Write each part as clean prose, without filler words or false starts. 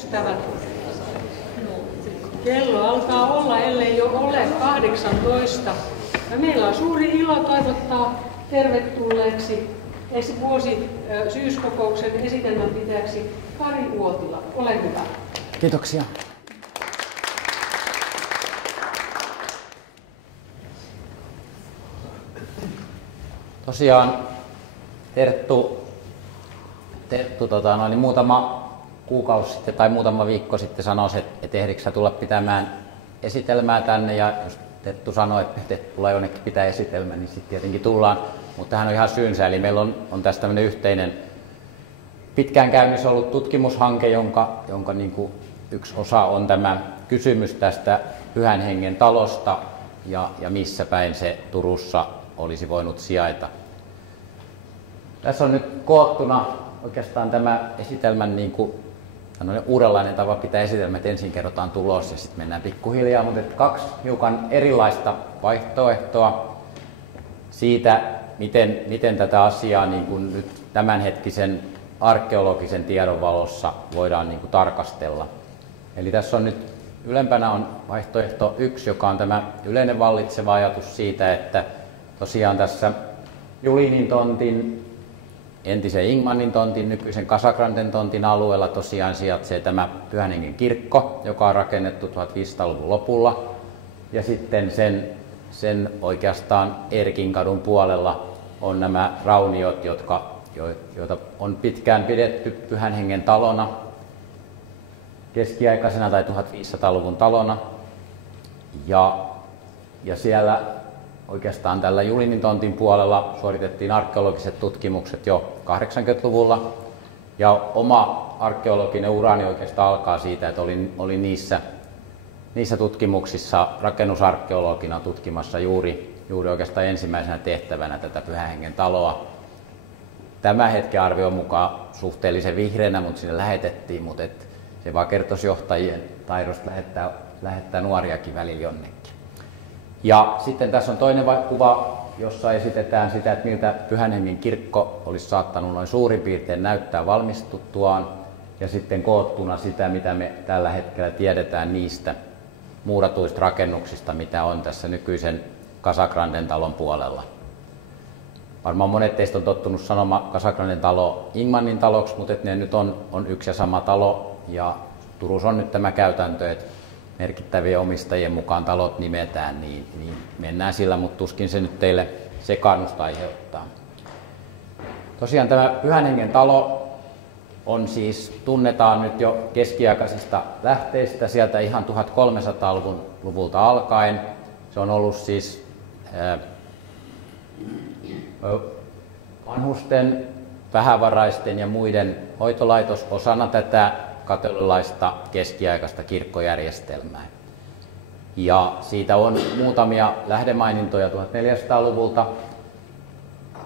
ystävät. Kello alkaa olla, ellei jo ole 18. Ja meillä on suuri ilo toivottaa tervetulleeksi syyskokouksen esitelmän pitäjäksi Kari Uotila. Ole hyvä. Kiitoksia. Tosiaan Terttu muutama kuukausi sitten tai muutama viikko sitten sanoi, että ehdikö sä tulla pitämään esitelmää tänne, ja jos Terttu sanoi, että tulee jonnekin pitää esitelmä, niin sitten tietenkin tullaan. Mutta tähän on ihan syynsä, eli meillä on tässä tämmöinen yhteinen pitkään käynnissä ollut tutkimushanke, jonka niin kuin yksi osa on tämä kysymys tästä Pyhän Hengen talosta ja missä päin se Turussa olisi voinut sijaita. Tässä on nyt koottuna oikeastaan tämä esitelmän niin kuin uudenlainen tapa pitää esitelmät. Ensin kerrotaan tulos ja sitten mennään pikkuhiljaa, mutta kaksi hiukan erilaista vaihtoehtoa siitä, miten tätä asiaa niin kuin nyt tämänhetkisen arkeologisen tiedon valossa voidaan niin kuin tarkastella. Eli tässä on nyt ylempänä on vaihtoehto 1, joka on tämä yleinen vallitseva ajatus siitä, että tosiaan tässä Julinin tontin, entisen Ingmanin tontin, nykyisen Casagranden tontin alueella tosiaan sijaitsee tämä Pyhän Hengen kirkko, joka on rakennettu 1500-luvun lopulla. Ja sitten sen oikeastaan Erkinkadun puolella on nämä rauniot, joita on pitkään pidetty Pyhän Hengen talona, keskiaikaisena tai 1500-luvun talona. Ja siellä oikeastaan tällä Julinin tontin puolella suoritettiin arkeologiset tutkimukset jo 80-luvulla. Ja oma arkeologinen urani oikeastaan alkaa siitä, että olin niissä tutkimuksissa rakennusarkeologina tutkimassa juuri oikeastaan ensimmäisenä tehtävänä tätä Pyhän Hengen taloa. Tämän hetken arvion mukaan suhteellisen vihreänä, mutta sinne lähetettiin, mutta se vaan kertoisi johtajien taidosta lähettää nuoriakin välillä jonnekin. Ja sitten tässä on toinen kuva, jossa esitetään sitä, että miltä Pyhän Hengen kirkko olisi saattanut noin suurin piirtein näyttää valmistuttuaan, ja sitten koottuna sitä, mitä me tällä hetkellä tiedetään niistä muuratuista rakennuksista, mitä on tässä nykyisen Casagranden talon puolella. Varmaan monet teistä on tottunut sanomaan Casagranden talo Ingmanin taloksi, mutta ne nyt on yksi ja sama talo, ja Turussa on nyt tämä käytäntö, että merkittävien omistajien mukaan talot nimetään, niin mennään sillä, mutta tuskin se nyt teille sekaannusta aiheuttaa. Tosiaan tämä Pyhän Hengen talo tunnetaan nyt jo keskiaikaisista lähteistä, sieltä ihan 1300-luvulta alkaen. Se on ollut siis vanhusten, vähävaraisten ja muiden hoitolaitos osana tätä katolilaista keskiaikaista kirkkojärjestelmää. Ja siitä on muutamia lähdemainintoja 1400-luvulta,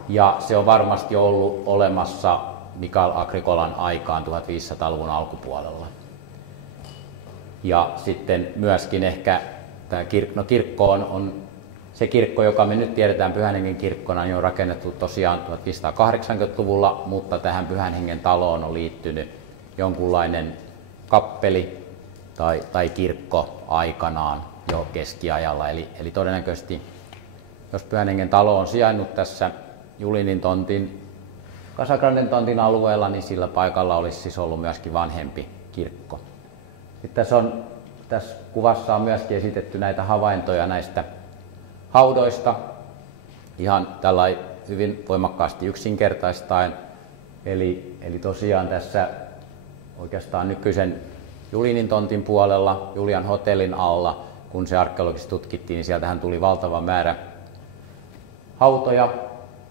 ja se on varmasti ollut olemassa Mikael Agricolan aikaan 1500-luvun alkupuolella. Ja sitten myöskin ehkä tämä kirkko on se kirkko, joka me nyt tiedetään Pyhän Hengen kirkkona, niin on rakennettu tosiaan 1580-luvulla, mutta tähän Pyhän Hengen taloon on liittynyt jonkunlainen kappeli tai kirkko aikanaan jo keskiajalla. Eli todennäköisesti, jos Pyhän Hengen talo on sijainnut tässä Julinin tontin, Casagranden tontin alueella, niin sillä paikalla olisi siis ollut myöskin vanhempi kirkko. Sitten tässä kuvassa on myöskin esitetty näitä havaintoja näistä haudoista ihan tällainen hyvin voimakkaasti yksinkertaistaen. Eli tosiaan tässä oikeastaan nykyisen Julinin tontin puolella, Julian hotellin alla, kun se arkeologisesti tutkittiin, niin sieltähän tuli valtava määrä hautoja,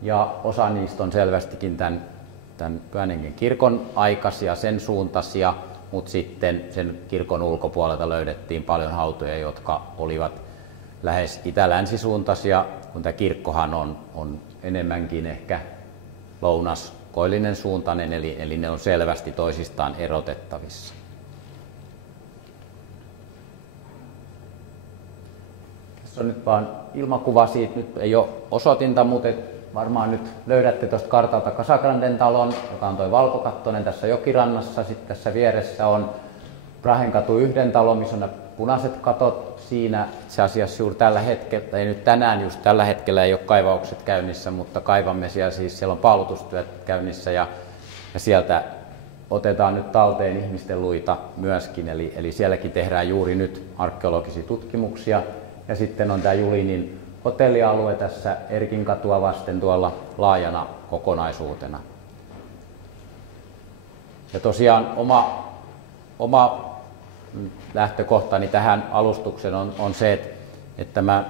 ja osa niistä on selvästikin tämän Pyhän Hengen kirkon aikaisia, sen suuntaisia, mutta sitten sen kirkon ulkopuolelta löydettiin paljon hautoja, jotka olivat lähes itä-länsisuuntaisia, kun tämä kirkkohan on enemmänkin ehkä lounas-koillinen suuntainen, eli ne on selvästi toisistaan erotettavissa. Tässä on nyt vaan ilmakuva siitä, nyt ei ole osoitinta, mutta varmaan nyt löydätte tuosta kartalta Casagranden talon, joka on tuo valkokattoinen tässä jokirannassa. Sitten tässä vieressä Rahenkatu 1 talo, missä on nämä punaiset katot siinä. Itse asiassa juuri tällä hetkellä, ei nyt tänään just tällä hetkellä ei ole kaivaukset käynnissä, mutta kaivamme siellä on paalutustyöt käynnissä ja sieltä otetaan nyt talteen ihmisten luita myöskin, eli sielläkin tehdään juuri nyt arkeologisia tutkimuksia. Ja sitten on tämä Julinin hotellialue tässä Erkinkatua vasten tuolla laajana kokonaisuutena. Ja tosiaan oma lähtökohtani tähän alustukseen on se, että tämä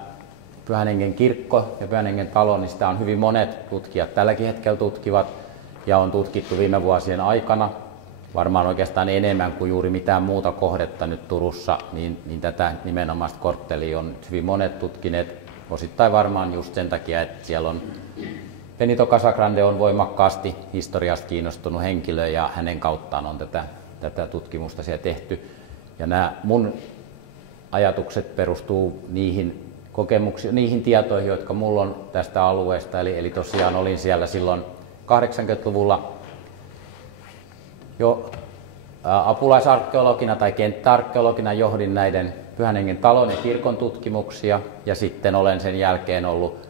Pyhänhengen kirkko ja Pyhänhengen talo, niin sitä on hyvin monet tutkijat tälläkin hetkellä tutkivat ja on tutkittu viime vuosien aikana. Varmaan oikeastaan enemmän kuin juuri mitään muuta kohdetta nyt Turussa, niin tätä nimenomaista korttelia on hyvin monet tutkineet. Osittain varmaan just sen takia, että siellä on Benito Casagrande on voimakkaasti historiasta kiinnostunut henkilö ja hänen kauttaan on tätä tutkimusta siellä tehty. Ja nämä mun ajatukset perustuu niihin kokemuksiin, niihin tietoihin, jotka mulla on tästä alueesta. Eli tosiaan olin siellä silloin 80-luvulla jo apulaisarkeologina tai kenttäarkeologina johdin näiden Pyhänhengen talon ja kirkon tutkimuksia ja sitten olen sen jälkeen ollut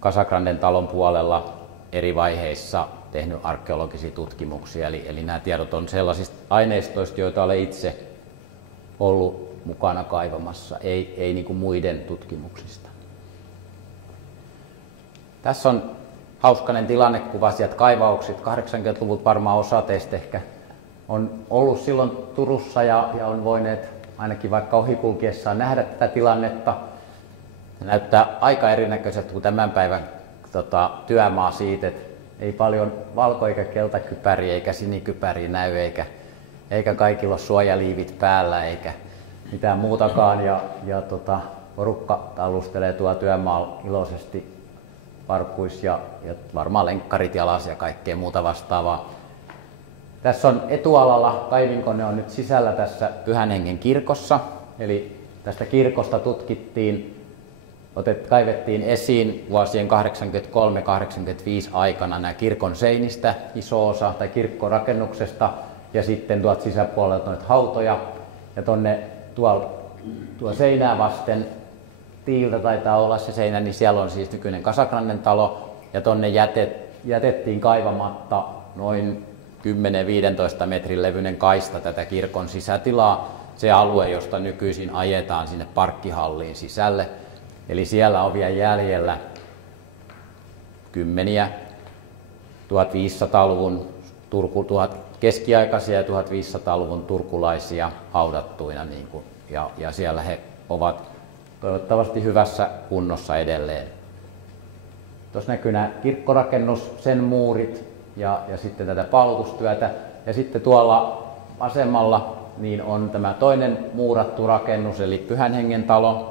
Casagranden talon puolella eri vaiheissa tehnyt arkeologisia tutkimuksia. Eli nämä tiedot on sellaisista aineistoista, joita olen itse ollut mukana kaivamassa, ei niin kuin muiden tutkimuksista. Tässä on hauskainen tilannekuva sieltä kaivauksista. 80-luvulta varmaan osa teistä ehkä on ollut silloin Turussa ja on voineet ainakin vaikka ohikulkiessaan nähdä tätä tilannetta. Se näyttää aika erinäköiseltä kuin tämän päivän työmaa siitä, että ei paljon valko- eikä keltakypäriä eikä sinikypäriä näy eikä kaikilla ole suojaliivit päällä eikä mitään muutakaan. Ja porukka tallustelee tuolla työmaalla iloisesti parkkuissa ja varmaan lenkkarit jalas ja kaikkea muuta vastaavaa. Tässä on etualalla, kaivinkone on nyt sisällä tässä Pyhänhengen kirkossa, eli tästä kirkosta kaivettiin esiin vuosien 83-85 aikana nämä kirkon seinistä iso osa tai kirkkorakennuksesta ja sitten tuolta sisäpuolelta noita hautoja ja tuolla seinää vasten tiiltä taitaa olla se seinä, niin siellä on siis nykyinen Casagranden talo ja tonne jätettiin kaivamatta noin 10-15 metrin levyinen kaista tätä kirkon sisätilaa, se alue, josta nykyisin ajetaan sinne parkkihalliin sisälle. Eli siellä on vielä jäljellä kymmeniä 1500-luvun keskiaikaisia ja 1500-luvun turkulaisia haudattuina, ja siellä he ovat toivottavasti hyvässä kunnossa edelleen. Tuossa näkyy nämä kirkkorakennus, sen muurit ja sitten tätä paalutustyötä. Ja sitten tuolla vasemmalla niin on tämä toinen muurattu rakennus, eli Pyhänhengen talo.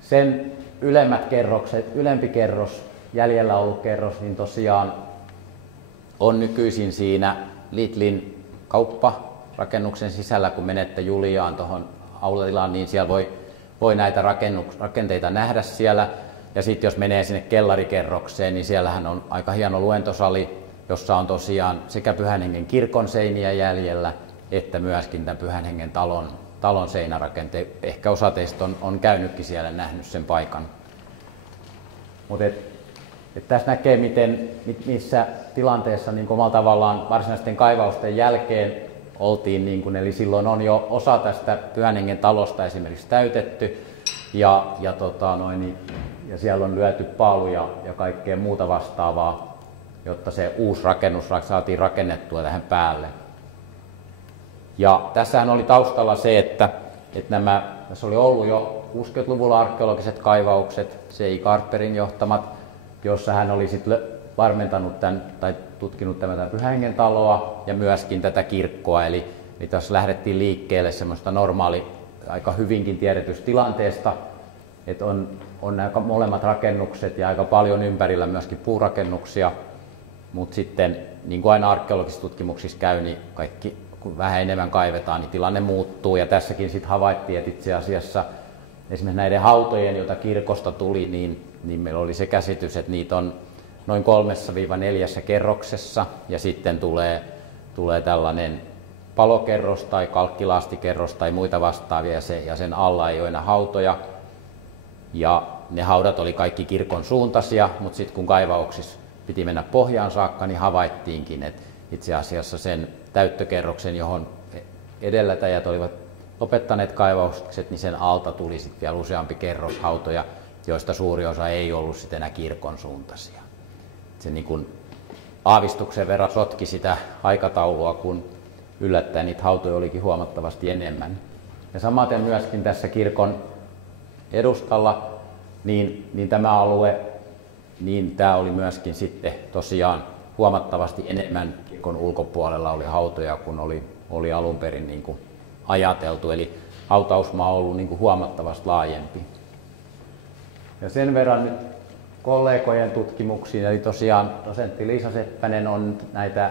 Sen ylemmät kerrokset, ylempi kerros, jäljellä ollut kerros, niin tosiaan on nykyisin siinä Lidlin kaupparakennuksen sisällä, kun menette Juliaan tuohon aulatilaan, niin siellä voi näitä rakenteita nähdä siellä. Ja sitten jos menee sinne kellarikerrokseen, niin siellähän on aika hieno luentosali, jossa on tosiaan sekä Pyhänhengen kirkon seiniä jäljellä, että myöskin tämän Pyhänhengen talon seinärakente. Ehkä osa teistä on käynytkin siellä, nähnyt sen paikan. Mutta tässä näkee, missä tilanteessa niin omalla tavallaan varsinaisten kaivausten jälkeen oltiin, eli silloin on jo osa tästä Pyhänhengen talosta esimerkiksi täytetty ja siellä on lyöty paaluja ja kaikkea muuta vastaavaa, jotta se uusi rakennus saatiin rakennettua tähän päälle. Ja tässähän oli taustalla se, että tässä oli ollut jo 60-luvulla arkeologiset kaivaukset, C.I. Karperin johtamat, jossa hän oli sitten varmentanut tai tutkinut tämän Pyhänhengen taloa ja myöskin tätä kirkkoa. Eli tässä lähdettiin liikkeelle semmoista aika hyvinkin tiedetystä tilanteesta, että on nämä molemmat rakennukset ja aika paljon ympärillä myöskin puurakennuksia, mutta sitten niin kuin aina arkeologisissa tutkimuksissa käy, niin kaikki kun vähän enemmän kaivetaan, niin tilanne muuttuu. Ja tässäkin sitten havaittiin, että itse asiassa esimerkiksi näiden hautojen, joita kirkosta tuli, niin meillä oli se käsitys, että niitä on noin 3-4 kerroksessa ja sitten tulee tällainen palokerros tai kalkkilastikerros tai muita vastaavia ja sen alla ei ole enää hautoja. Ja ne haudat oli kaikki kirkon suuntaisia, mutta sitten kun kaivauksissa piti mennä pohjaan saakka, niin havaittiinkin, että itse asiassa sen täyttökerroksen, johon edellätäjät olivat lopettaneet kaivaukset, niin sen alta tuli sitten vielä useampi kerros hautoja, joista suuri osa ei ollut sitten enää kirkon suuntaisia. Se niin kuin aavistuksen verran sotki sitä aikataulua, kun yllättäen niitä hautoja olikin huomattavasti enemmän. Ja samaten myöskin tässä kirkon edustalla, niin tämä alue, niin tämä oli myöskin sitten tosiaan huomattavasti enemmän kirkon ulkopuolella oli hautoja kuin oli alun perin niin kuin ajateltu. Eli hautausmaa on ollut niin kuin huomattavasti laajempi. Ja sen verran nyt kollegojen tutkimuksiin, eli tosiaan dosentti Liisa Seppänen on näitä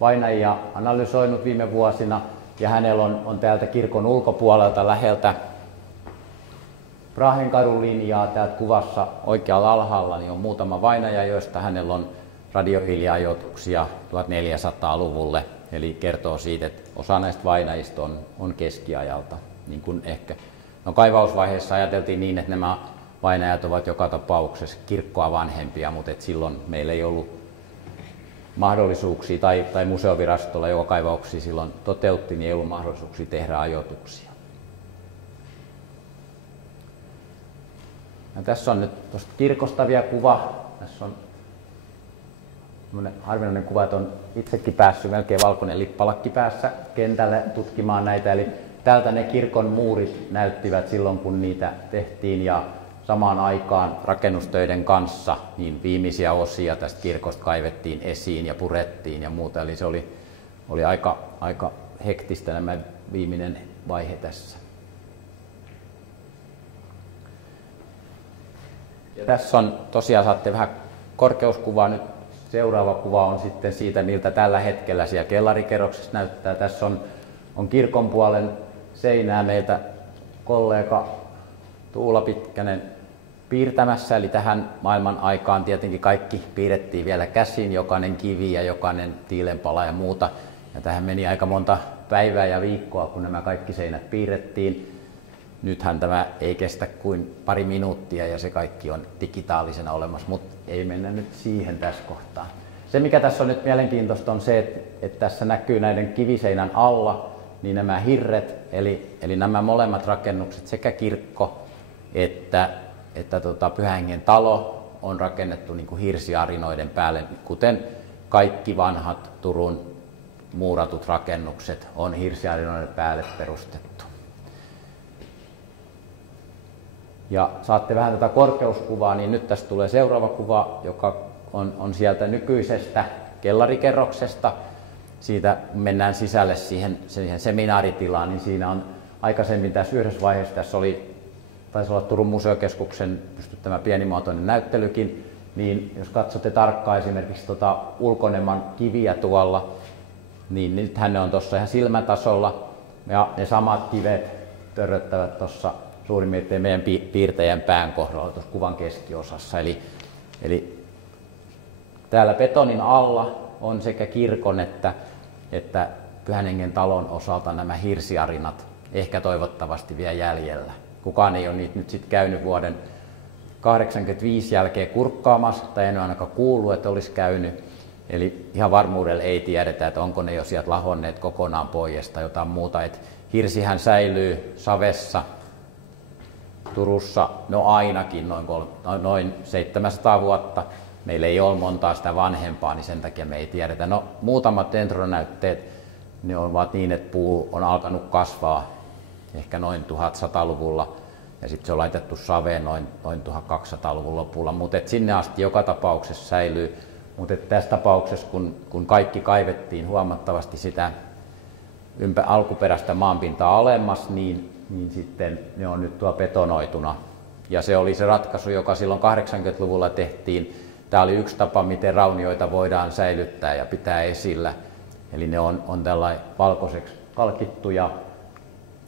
vainajia analysoinut viime vuosina, ja hänellä on täältä kirkon ulkopuolelta läheltä Brahenkadun linjaa täältä kuvassa oikealla alhaalla, niin on muutama vainaja, joista hänellä on radiohiili-ajoituksia 1400-luvulle, eli kertoo siitä, että osa näistä vainajista on keskiajalta. Niin kuin ehkä kaivausvaiheessa ajateltiin niin, että nämä vainajat ovat joka tapauksessa kirkkoa vanhempia, mutta silloin meillä ei ollut mahdollisuuksia, tai museovirastolla, joka kaivauksia silloin toteutti, niin ei ollut mahdollisuuksia tehdä ajoituksia. Ja tässä on nyt tuosta kirkosta vielä kuva. Tässä on harvinainen kuva, että on itsekin päässyt melkein valkoinen lippalakki päässä kentälle tutkimaan näitä. Eli täältä ne kirkon muurit näyttivät silloin, kun niitä tehtiin, ja samaan aikaan rakennustöiden kanssa niin viimeisiä osia tästä kirkosta kaivettiin esiin ja purettiin ja muuta. Eli se oli aika hektistä nämä viimeinen vaihe tässä. Ja tässä on tosiaan, saatte vähän korkeuskuvaa nyt. Seuraava kuva on sitten siitä, miltä tällä hetkellä siellä kellarikerroksessa näyttää. Tässä on kirkon puolen seinää meiltä kollega Tuula Pitkänen piirtämässä. Eli tähän maailman aikaan tietenkin kaikki piirrettiin vielä käsin, jokainen kivi ja jokainen tiilenpala ja muuta. Ja tähän meni aika monta päivää ja viikkoa, kun nämä kaikki seinät piirrettiin. Nythän tämä ei kestä kuin pari minuuttia ja se kaikki on digitaalisena olemassa, mutta ei mennä nyt siihen tässä kohtaa. Se mikä tässä on nyt mielenkiintoista on se, että tässä näkyy näiden kiviseinän alla niin nämä hirret, eli nämä molemmat rakennukset, sekä kirkko että Pyhän Hengen talo on rakennettu niin kuin hirsiarinoiden päälle, kuten kaikki vanhat Turun muuratut rakennukset on hirsiarinoiden päälle perustettu. Ja saatte vähän tätä korkeuskuvaa, niin nyt tästä tulee seuraava kuva, joka on sieltä nykyisestä kellarikerroksesta. Siitä mennään sisälle siihen seminaaritilaan, niin siinä on aikaisemmin tässä yhdessä vaiheessa, taisi olla Turun museokeskuksen pystyttämä pienimuotoinen näyttelykin, niin jos katsotte tarkkaan esimerkiksi ulkoneman kiviä tuolla, niin nythän ne on tuossa ihan silmätasolla, ja ne samat kivet törröttävät tuossa suurin piirtein meidän piirtäjän pään kohdalla tuossa kuvan keskiosassa. Eli täällä betonin alla on sekä kirkon että Pyhän Hengen talon osalta nämä hirsiarinat ehkä toivottavasti vielä jäljellä. Kukaan ei ole niitä nyt sitten käynyt vuoden 1985 jälkeen kurkkaamassa, tai en ole ainakaan kuullut, että olisi käynyt. Eli ihan varmuudella ei tiedetä, että onko ne jo sieltä lahonneet kokonaan pois tai jotain muuta. Et hirsihän säilyy savessa Turussa ainakin noin 700 vuotta. Meillä ei ole montaa sitä vanhempaa, niin sen takia me ei tiedetä. No, muutamat dendronäytteet, ne ovat niin, että puu on alkanut kasvaa ehkä noin 1100-luvulla, ja sitten se on laitettu saveen noin 1200-luvun lopulla, mutta sinne asti joka tapauksessa säilyy. Mutta tässä tapauksessa, kun kaikki kaivettiin huomattavasti sitä alkuperäistä maanpintaa alemmas, niin sitten ne on nyt tuo betonoituna. Ja se oli se ratkaisu, joka silloin 80-luvulla tehtiin. Tämä oli yksi tapa, miten raunioita voidaan säilyttää ja pitää esillä. Eli ne on tällainen valkoiseksi kalkittuja.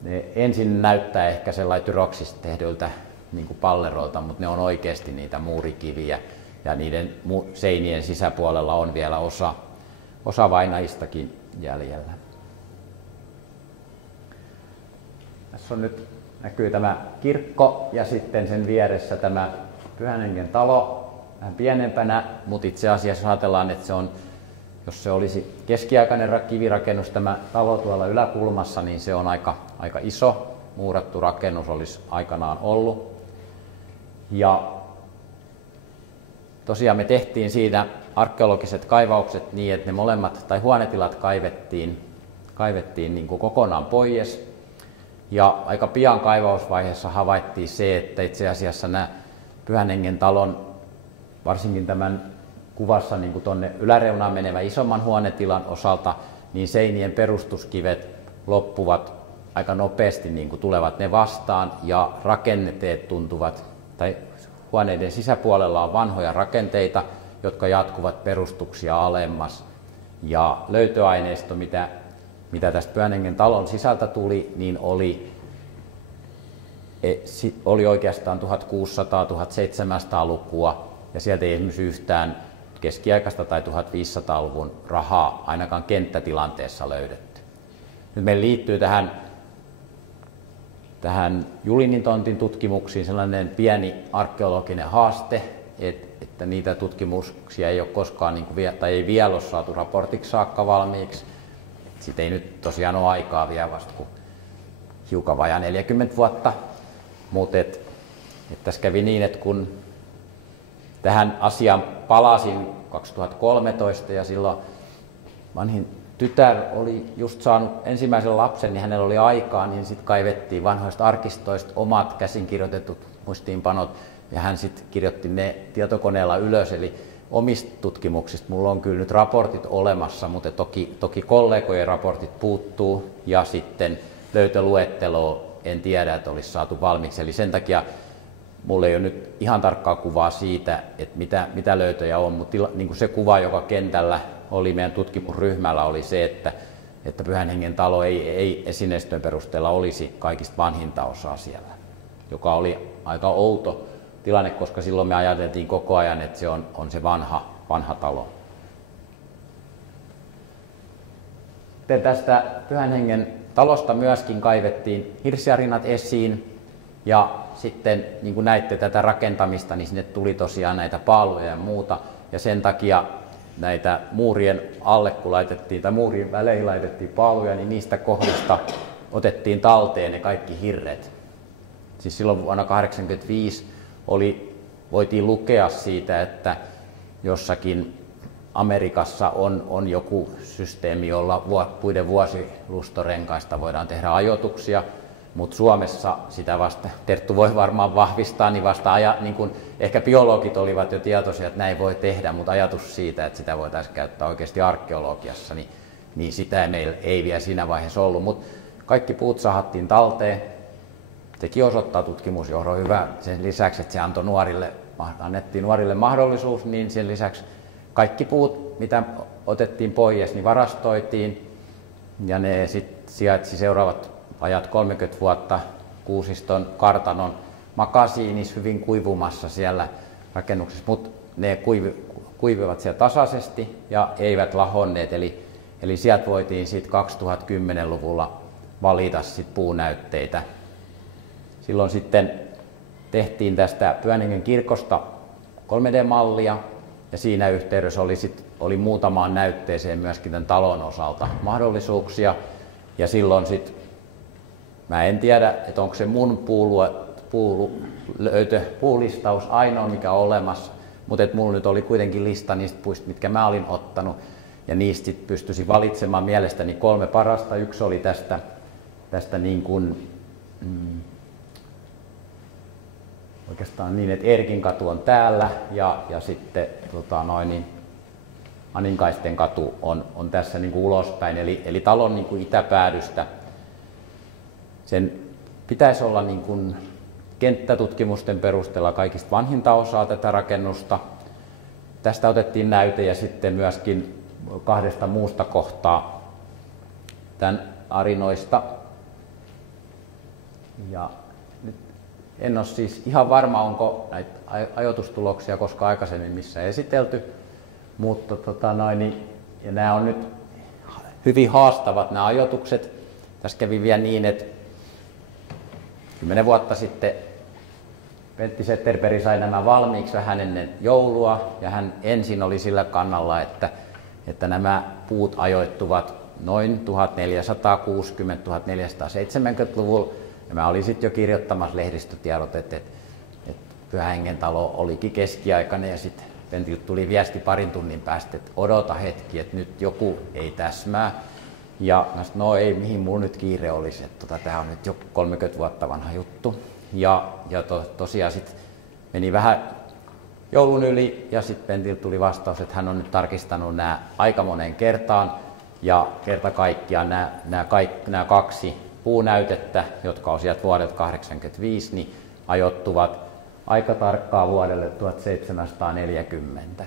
Ne ensin näyttää ehkä sellainen tyroksista tehdyiltä niin kuin palleroilta, mutta ne on oikeasti niitä muurikiviä. Ja niiden seinien sisäpuolella on vielä osa vainajistakin jäljellä. Tässä on nyt näkyy tämä kirkko ja sitten sen vieressä tämä Pyhän Hengen talo vähän pienempänä, mutta itse asiassa ajatellaan, että se on, jos se olisi keskiaikainen kivirakennus, tämä talo tuolla yläkulmassa, niin se on aika iso muurattu rakennus olisi aikanaan ollut. Ja tosiaan me tehtiin siinä arkeologiset kaivaukset niin, että ne molemmat tai huonetilat kaivettiin niin kuin kokonaan pois. Ja aika pian kaivausvaiheessa havaittiin se, että itse asiassa nämä Pyhän Hengen talon, varsinkin tämän kuvassa niin kuin tuonne yläreunaan menevä isomman huonetilan osalta, niin seinien perustuskivet loppuvat aika nopeasti, niin kuin tulevat ne vastaan, ja rakenteet tuntuvat, tai huoneiden sisäpuolella on vanhoja rakenteita, jotka jatkuvat perustuksia alemmas. Ja löytöaineisto, mitä tästä Pyhän Hengen talon sisältä tuli, niin oli oikeastaan 1600-1700-lukua, ja sieltä ei esimerkiksi yhtään keskiaikaista tai 1500-luvun rahaa ainakaan kenttätilanteessa löydetty. Nyt meillä liittyy tähän Julinin tontin tutkimuksiin sellainen pieni arkeologinen haaste, että niitä tutkimuksia ei ole koskaan tai ei vielä ole saatu raportiksi saakka valmiiksi. Siitä ei nyt tosiaan ole aikaa vielä vasta kuin hiukan vajaa 40 vuotta, mutta tässä kävi niin, että kun tähän asiaan palasin 2013 ja silloin vanhin tytär oli just saanut ensimmäisen lapsen, niin hänellä oli aikaa, niin sitten kaivettiin vanhoista arkistoista omat käsinkirjoitetut muistiinpanot ja hän sitten kirjoitti ne tietokoneella ylös, eli omista tutkimuksista mulla on kyllä nyt raportit olemassa, mutta toki kollegojen raportit puuttuu ja sitten löytöluetteloa en tiedä, että olisi saatu valmiiksi. Eli sen takia mulla ei ole nyt ihan tarkkaa kuvaa siitä, että mitä löytöjä on, mutta niin kuin se kuva, joka kentällä oli meidän tutkimusryhmällä, oli se, että Pyhän Hengen talo ei esineistön perusteella olisi kaikista vanhinta osaa siellä, joka oli aika outo tilanne, koska silloin me ajateltiin koko ajan, että se on se vanha talo. Sitten tästä Pyhän Hengen talosta myöskin kaivettiin hirsiarinnat esiin ja sitten niin kuin näitte tätä rakentamista, niin sinne tuli tosiaan näitä paaluja ja muuta ja sen takia näitä muurien alle, kun laitettiin tai muurien väleihin laitettiin paaluja, niin niistä kohdista otettiin talteen ne kaikki hirret. Siis silloin vuonna 1985 voitiin lukea siitä, että jossakin Amerikassa on joku systeemi, jolla puiden vuosilustorenkaista voidaan tehdä ajoituksia, mutta Suomessa sitä vasta, Terttu voi varmaan vahvistaa, niin niin kun ehkä biologit olivat jo tietoisia, että näin voi tehdä, mutta ajatus siitä, että sitä voitaisiin käyttää oikeasti arkeologiassa, niin sitä meillä ei vielä siinä vaiheessa ollut, mutta kaikki puut sahattiin talteen. Sekin osoittaa tutkimusjohdon hyvä. Sen lisäksi, että se annettiin nuorille mahdollisuus, niin sen lisäksi kaikki puut, mitä otettiin pois, niin varastoitiin. Ja ne sitten sijaitsi seuraavat ajat 30 vuotta Kuusiston kartanon makasiinissa hyvin kuivumassa siellä rakennuksessa. Mutta ne kuivivat siellä tasaisesti ja eivät lahonneet. Eli sieltä voitiin sitten 2010-luvulla valita sit puunäytteitä. Silloin sitten tehtiin tästä Pyhän Hengen kirkosta 3D-mallia ja siinä yhteydessä oli muutamaan näytteeseen myöskin tämän talon osalta mahdollisuuksia. Ja silloin sitten, mä en tiedä, että onko se mun puulistaus ainoa mikä on olemassa, mutta mulla nyt oli kuitenkin lista niistä puista, mitkä mä olin ottanut ja niistä sitten pystyisin valitsemaan mielestäni 3 parasta. Yksi oli tästä niin kuin, oikeastaan niin, että Erkin katu on täällä ja sitten Aninkaisten katu on tässä niin kuin ulospäin, eli talon niin kuin itäpäädystä. Sen pitäisi olla niin kuin kenttätutkimusten perusteella kaikista vanhinta osaa tätä rakennusta. Tästä otettiin näyte ja sitten myöskin 2 muusta kohtaa tämän arinoista. Ja nyt en ole siis ihan varma, onko näitä ajoitustuloksia koska aikaisemmin missä esitelty, mutta ja nämä on nyt hyvin haastavat nämä ajoitukset. Tässä kävi vielä niin, että 10 vuotta sitten Pentti Zetterberg sai nämä valmiiksi vähän ennen joulua, ja hän ensin oli sillä kannalla, että nämä puut ajoittuvat noin 1460-1470-luvulla. Ja mä olin sitten jo kirjoittamassa lehdistötiedot, että Pyhän Hengen talo olikin keskiaikainen, ja sitten Pentiltä tuli viesti parin tunnin päästä, että odota hetki, että nyt joku ei täsmää. Ja mä sanoin, no ei, mihin mulla nyt kiire olisi, että tämä on nyt jo 30 vuotta vanha juttu. Ja tosiaan sitten meni vähän joulun yli, ja sitten Pentiltä tuli vastaus, että hän on nyt tarkistanut nämä aika moneen kertaan, ja kerta kaikkiaan nämä 2 puunäytettä, jotka on sieltä vuodelta 1985, niin ajoittuvat aika tarkkaan vuodelle 1740.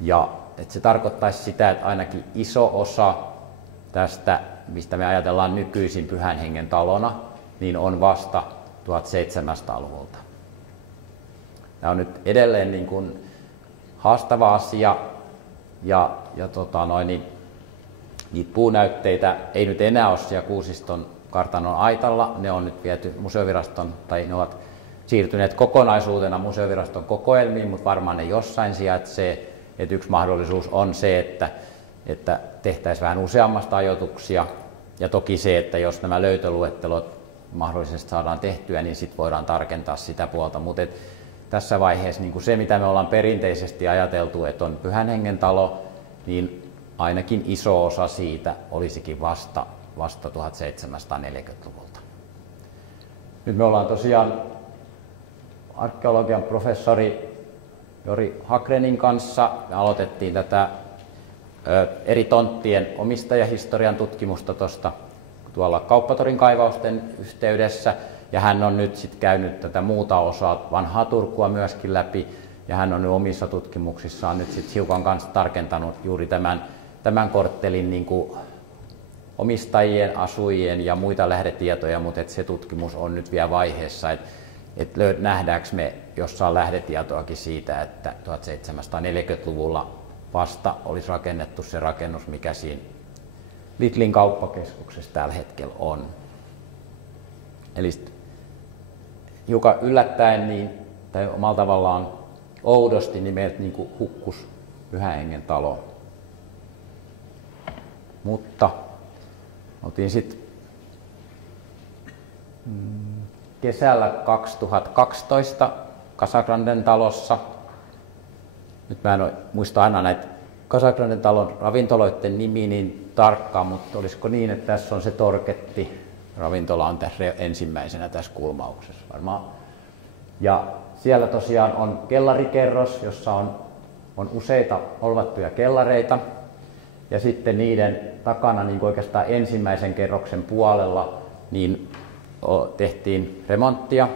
Ja että se tarkoittaisi sitä, että ainakin iso osa tästä, mistä me ajatellaan nykyisin Pyhän Hengen talona, niin on vasta 1700-luvulta. Tämä on nyt edelleen niin kuin haastava asia, ja niitä puunäytteitä ei nyt enää ole siellä Kuusiston kartanon aitalla. Ne on nyt viety museoviraston, tai ne ovat siirtyneet kokonaisuutena museoviraston kokoelmiin, mutta varmaan ne jossain sijaitsee. Että yksi mahdollisuus on se, että tehtäisiin vähän useammasta ajoituksia, ja toki se, että jos nämä löytöluettelot mahdollisesti saadaan tehtyä, niin sitten voidaan tarkentaa sitä puolta. Mutta tässä vaiheessa niin kuin se, mitä me ollaan perinteisesti ajateltu, että on Pyhän Hengen talo, niin ainakin iso osa siitä olisikin vasta 1740-luvulta. Nyt me ollaan tosiaan arkeologian professori Jori Hagrenin kanssa. Me aloitettiin tätä eri tonttien omistajahistorian tutkimusta tuolla Kauppatorin kaivausten yhteydessä. Ja hän on nyt sitten käynyt tätä muuta osaa, vanhaa Turkua myöskin läpi. Ja hän on nyt omissa tutkimuksissaan nyt sitten hiukan kanssa tarkentanut juuri tämän korttelin niin kuin omistajien, asujien ja muita lähdetietoja, mutta se tutkimus on nyt vielä vaiheessa, että nähdäänkö me jossain lähdetietoakin siitä, että 1740-luvulla vasta olisi rakennettu se rakennus, mikä siinä Lidlin kauppakeskuksessa tällä hetkellä on. Eli hiukan yllättäen tai omalla tavallaan oudosti niin meiltä niin kuin hukkus Pyhän Hengen talo. Mutta oltiin sitten kesällä 2012 Casagranden talossa. Nyt mä en muista aina näitä Casagranden talon ravintoloiden nimi niin tarkkaan, mutta olisiko niin, että tässä on se Torketti ravintola on tässä ensimmäisenä tässä kulmauksessa varmaan. Ja siellä tosiaan on kellarikerros, jossa on useita holvattuja kellareita. Ja sitten niiden takana niin oikeastaan ensimmäisen kerroksen puolella niin tehtiin remonttia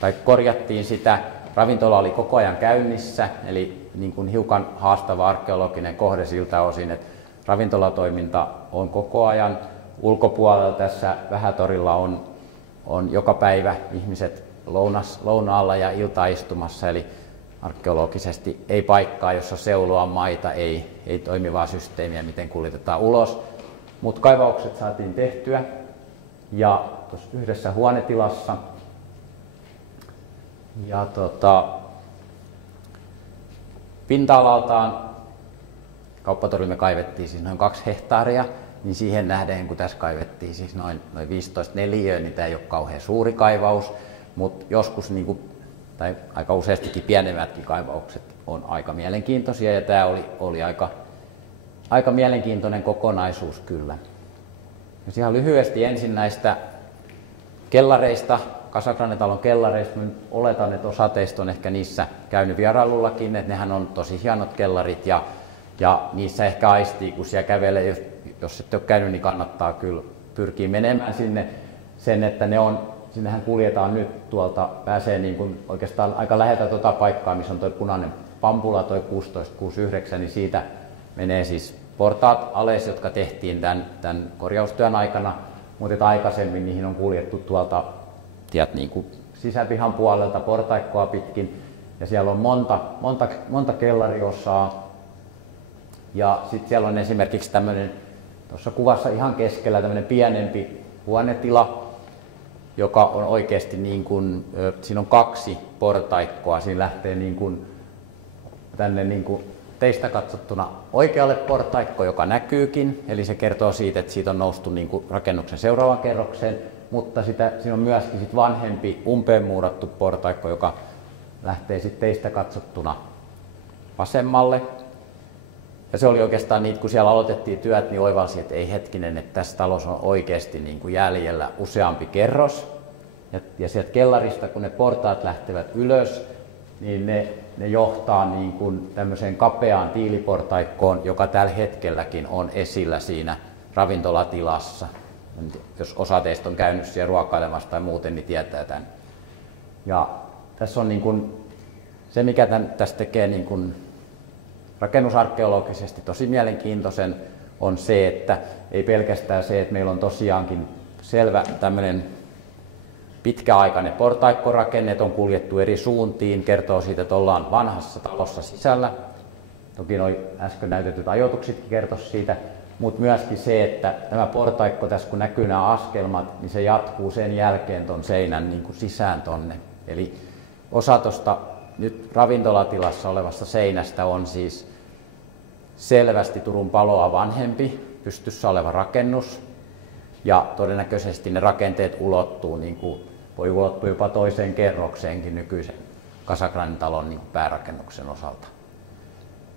tai korjattiin sitä. Ravintola oli koko ajan käynnissä, eli niin kuin hiukan haastava arkeologinen kohde siltä osin, että ravintolatoiminta on koko ajan. Ulkopuolella tässä Vähätorilla on joka päivä ihmiset lounaalla ja iltaistumassa, eli arkeologisesti ei paikkaa, jossa seuloa maita, ei toimivaa systeemiä, miten kuljetetaan ulos. Mutta kaivaukset saatiin tehtyä ja tuossa yhdessä huonetilassa. Ja pinta-alaltaan Kauppatorilla me kaivettiin siis noin 2 hehtaaria, niin siihen nähden, kun tässä kaivettiin siis noin 15 neliöä, niin tämä ei ole kauhean suuri kaivaus, mutta joskus tai aika useastikin pienemmätkin kaivaukset on aika mielenkiintoisia, ja tämä oli aika mielenkiintoinen kokonaisuus kyllä. Jos ihan lyhyesti ensin näistä kellareista, Casagranden talon kellareista, oletan, että osa teistä on ehkä niissä käynyt vierailullakin, että nehän on tosi hienot kellarit, ja niissä ehkä aistii, kun siellä kävelee, jos ette ole käynyt, niin kannattaa kyllä pyrkiä menemään sinne sen, että sinnehän kuljetaan nyt tuolta, pääsee niin kuin oikeastaan aika läheltä tuota paikkaa, missä on tuo punainen pampula, tuo 1669, niin siitä menee siis portaat alas, jotka tehtiin tämän korjaustyön aikana, mutta aikaisemmin niihin on kuljettu tuolta niin kuin sisäpihan puolelta portaikkoa pitkin, ja siellä on monta kellariosaa, ja sitten siellä on esimerkiksi tämmöinen, tuossa kuvassa ihan keskellä tämmöinen pienempi huonetila, joka on oikeasti niin kuin, siinä on 2 portaikkoa. Siinä lähtee niin kuin, tänne niin kuin teistä katsottuna oikealle portaikko, joka näkyykin, eli se kertoo siitä, että siitä on noustu niin kuin rakennuksen seuraavaan kerrokseen, mutta siinä on myöskin sit vanhempi umpeen muurattu portaikko, joka lähtee sitten teistä katsottuna vasemmalle. Ja se oli oikeastaan niitä, kun siellä aloitettiin työt, niin oivalsi, että ei hetkinen, että tässä talossa on oikeasti niin kuin jäljellä useampi kerros. Ja sieltä kellarista, kun ne portaat lähtevät ylös, niin ne johtaa niin kuin tämmöiseen kapeaan tiiliportaikkoon, joka tällä hetkelläkin on esillä siinä ravintolatilassa. Jos osa teistä on käynyt siellä ruokailemassa tai muuten, niin tietää tämän. Ja tässä on niin kuin, se, mikä tästä tekee niin kuin rakennusarkeologisesti tosi mielenkiintoisen, on se, että ei pelkästään se, että meillä on tosiaankin selvä tämmöinen pitkäaikainen portaikkorakenne, että on kuljettu eri suuntiin, kertoo siitä, että ollaan vanhassa talossa sisällä. Toki nuo äsken näytetyt ajoituksetkin kertoo siitä, mutta myöskin se, että tämä portaikko tässä, kun näkyy nämä askelmat, niin se jatkuu sen jälkeen ton seinän niin kuin sisään tonne. Eli osa tuosta nyt ravintolatilassa olevasta seinästä on siis selvästi Turun Paloa vanhempi, pystyssä oleva rakennus. Ja todennäköisesti ne rakenteet ulottuu, niin kuin, voi ulottua jopa toiseen kerrokseenkin nykyisen Kasagranin talon niin kuin päärakennuksen osalta.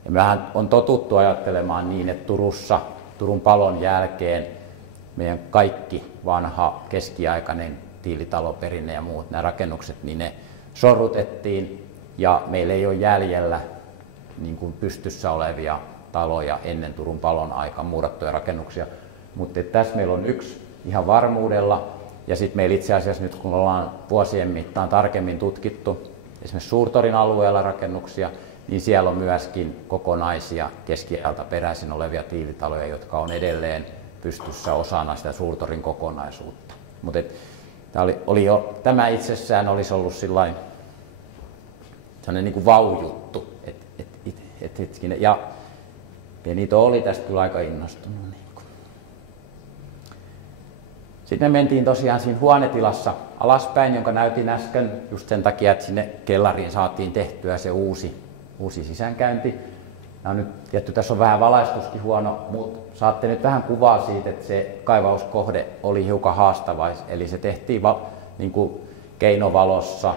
Ja mehän on totuttu ajattelemaan niin, että Turussa, Turun Palon jälkeen meidän kaikki vanha keskiaikainen tiilitaloperinne ja muut nämä rakennukset, niin ne sorrutettiin ja meillä ei ole jäljellä niin kuin pystyssä olevia taloja ennen Turun Palon aikaan muurattuja rakennuksia. Mutta tässä meillä on yksi ihan varmuudella, ja sitten meillä itse asiassa nyt kun ollaan vuosien mittaan tarkemmin tutkittu esimerkiksi Suurtorin alueella rakennuksia, niin siellä on myöskin kokonaisia keskiajalta peräisin olevia tiilitaloja, jotka on edelleen pystyssä osana sitä Suurtorin kokonaisuutta. Mutta tämä itsessään olisi ollut sellainen niin kuin vau-juttu, ja Benito oli tästä kyllä aika innostunut. Sitten me mentiin tosiaan siinä huonetilassa alaspäin, jonka näytin äsken, just sen takia, että sinne kellariin saatiin tehtyä se uusi sisäänkäynti. No nyt tietty, tässä on vähän valaistuskin huono, mutta saatte nyt vähän kuvaa siitä, että se kaivauskohde oli hiukan haastava, eli se tehtiin niin kuin keinovalossa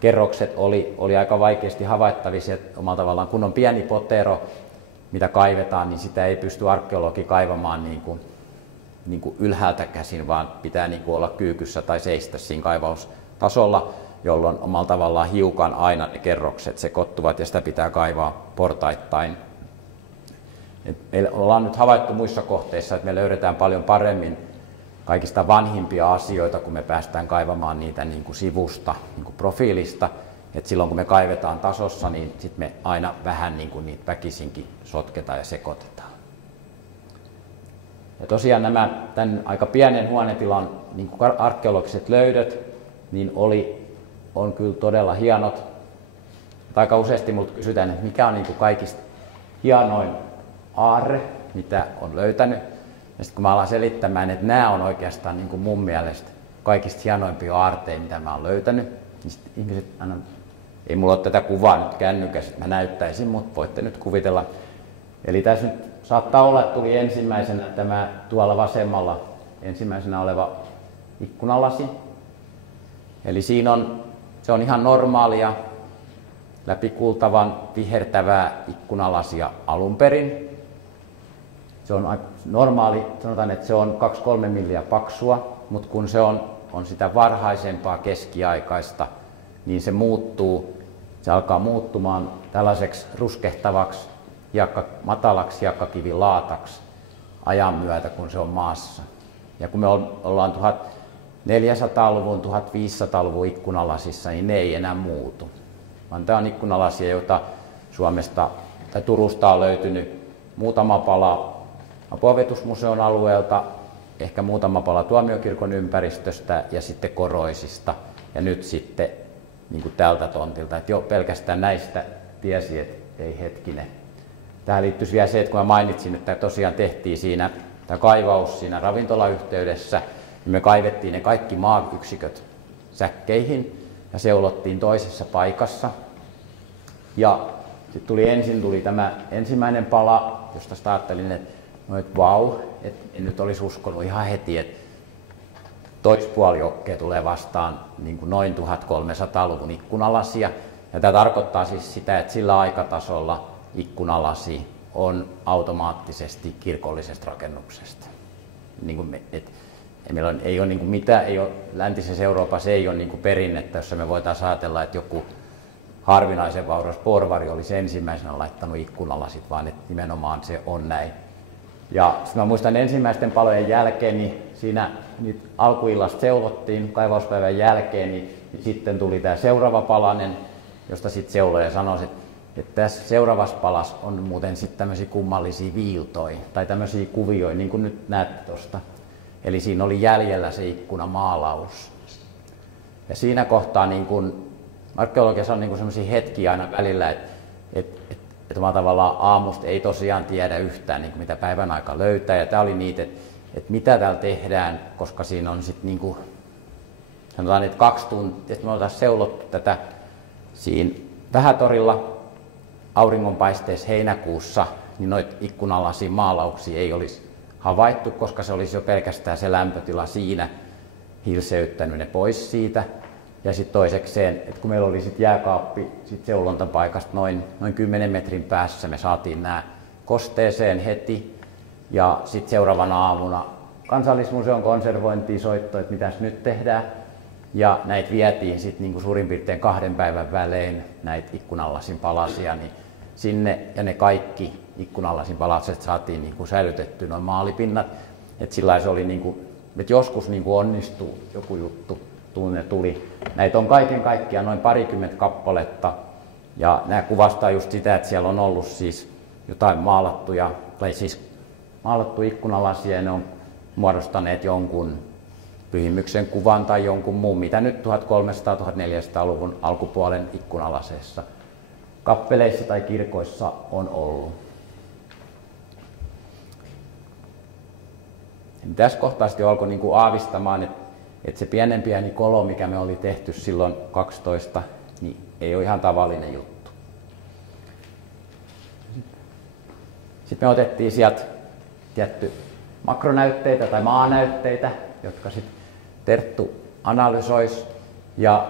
kerrokset oli aika vaikeasti havaittavissa omalla tavallaan, kun on pieni potero, mitä kaivetaan, niin sitä ei pysty arkeologi kaivamaan niin kuin ylhäältä käsin, vaan pitää niin kuin olla kyykyssä tai seistä siinä kaivaustasolla, jolloin omalla tavallaan hiukan aina ne kerrokset sekoittuvat ja sitä pitää kaivaa portaittain. Me ollaan nyt havaittu muissa kohteissa, että me löydetään paljon paremmin kaikista vanhimpia asioita, kun me päästään kaivamaan niitä niin kuin sivusta, niin kuin profiilista. Et silloin kun me kaivetaan tasossa, niin sit me aina vähän niin kuin niitä väkisinkin sotketaan ja sekoitetaan. Ja tosiaan nämä tämän aika pienen huonetilan niin kuin arkeologiset löydöt niin on kyllä todella hienot. Aika useasti minulta kysytään, että mikä on niin kuin kaikista hienoin aarre, mitä on löytänyt. Ja sitten kun mä alan selittämään, että nämä on oikeastaan niin kuin mun mielestä kaikista hienoimpia aarteja, mitä mä oon löytänyt, niin sitten ihmiset aina, ei mulla ole tätä kuvaa nyt kännykässä, että mä näyttäisin, mutta voitte nyt kuvitella. Eli tässä nyt saattaa olla, että tuli ensimmäisenä tämä tuolla vasemmalla ensimmäisenä oleva ikkunalasi. Eli se on ihan normaalia läpikultavan vihertävää ikkunalasia alun perin. Se on normaali, sanotaan, että se on 2-3 milliä paksua, mutta kun se on sitä varhaisempaa keskiaikaista, niin se alkaa muuttumaan tällaiseksi ruskehtavaksi, matalaksi hiekkakivilaataksi ajan myötä, kun se on maassa. Ja kun me ollaan 1400-luvun, 1500-luvun ikkunalasissa, niin ne ei enää muutu. Vaan tämä on ikkunalasia, jota Suomesta tai Turusta on löytynyt muutama pala Apuopetusmuseon alueelta, ehkä muutama pala Tuomiokirkon ympäristöstä ja sitten Koroisista. Ja nyt sitten niin kuin tältä tontilta, että jo pelkästään näistä tiesi, että ei hetkinen. tähän liittyisi vielä se, että kun mä mainitsin, että tosiaan tehtiin siinä tämä kaivaus siinä ravintolayhteydessä, niin me kaivettiin ne kaikki maayksiköt säkkeihin ja seulottiin toisessa paikassa. Ja sitten ensin tuli tämä ensimmäinen pala, josta sitä ajattelin, että vau, että en nyt olisi uskonut ihan heti, että toispuolijokkea tulee vastaan niin kuin noin 1300-luvun ikkunalasia. Ja tämä tarkoittaa siis sitä, että sillä aikatasolla ikkunalasi on automaattisesti kirkollisesta rakennuksesta. Niin kuin ei ole niin kuin mitään, läntisessä Euroopassa ei ole niin kuin perinnettä, jossa me voitaisiin ajatella, että joku harvinaisen vauras porvari olisi ensimmäisenä laittanut ikkunalasit, vaan että nimenomaan se on näin. Ja sitten mä muistan ensimmäisten palojen jälkeen, niin siinä niitä alkuillasta seulottiin kaivauspäivän jälkeen, niin sitten tuli tämä seuraava palanen, josta sitten seuloja sanoi, että tässä seuraavassa palassa on muuten sitten tämmöisiä kummallisia viiltoja tai tämmöisiä kuvioita, niin kuin nyt näette tuosta. Eli siinä oli jäljellä se ikkunamaalaus. Ja siinä kohtaa niin kun, arkeologiassa on niin kun sellaisia hetkiä aina välillä, että tavallaan aamusta ei tosiaan tiedä yhtään, niin mitä päivän aika löytää. Ja tämä oli niitä, että mitä täällä tehdään, koska siinä on sitten niin kuin, sanotaan, että 2 tuntia, että me ollaan seulottu tätä siinä Vähätorilla auringonpaisteessa heinäkuussa, niin noita ikkunalaisia maalauksia ei olisi havaittu, koska se olisi jo pelkästään se lämpötila siinä hilseyttänyt ne pois siitä. Ja sitten toisekseen, että kun meillä oli sit jääkaappi sit seulontapaikasta noin 10 metrin päässä, me saatiin nämä kosteeseen heti. Ja sitten seuraavana aamuna Kansallismuseon konservointiin soittoi, että mitäs nyt tehdään. Ja näitä vietiin sitten niinku suurin piirtein 2 päivän välein, näitä ikkunalasin palasia, niin sinne ja ne kaikki ikkunalasin palaset saatiin niinku säilytetty noin maalipinnat. Että sillä se oli niinku, että joskus niinku onnistuu joku juttu, tunne tuli. Näitä on kaiken kaikkiaan noin 20 kappaletta. Ja nämä kuvastaa just sitä, että siellä on ollut siis jotain maalattuja, tai siis maalattu ikkunalasia, ja ne on muodostaneet jonkun pyhimyksen kuvan tai jonkun muun, mitä nyt 1300-1400-luvun alkupuolen ikkunalaseissa kappeleissa tai kirkoissa on ollut. Tässä kohtaa sitten alkoi niin kuin aavistamaan, että se pieni kolo, mikä me oli tehty silloin 12, niin ei ole ihan tavallinen juttu. Sitten me otettiin sieltä tietty makronäytteitä tai maanäytteitä, jotka sitten Terttu analysoisi. Ja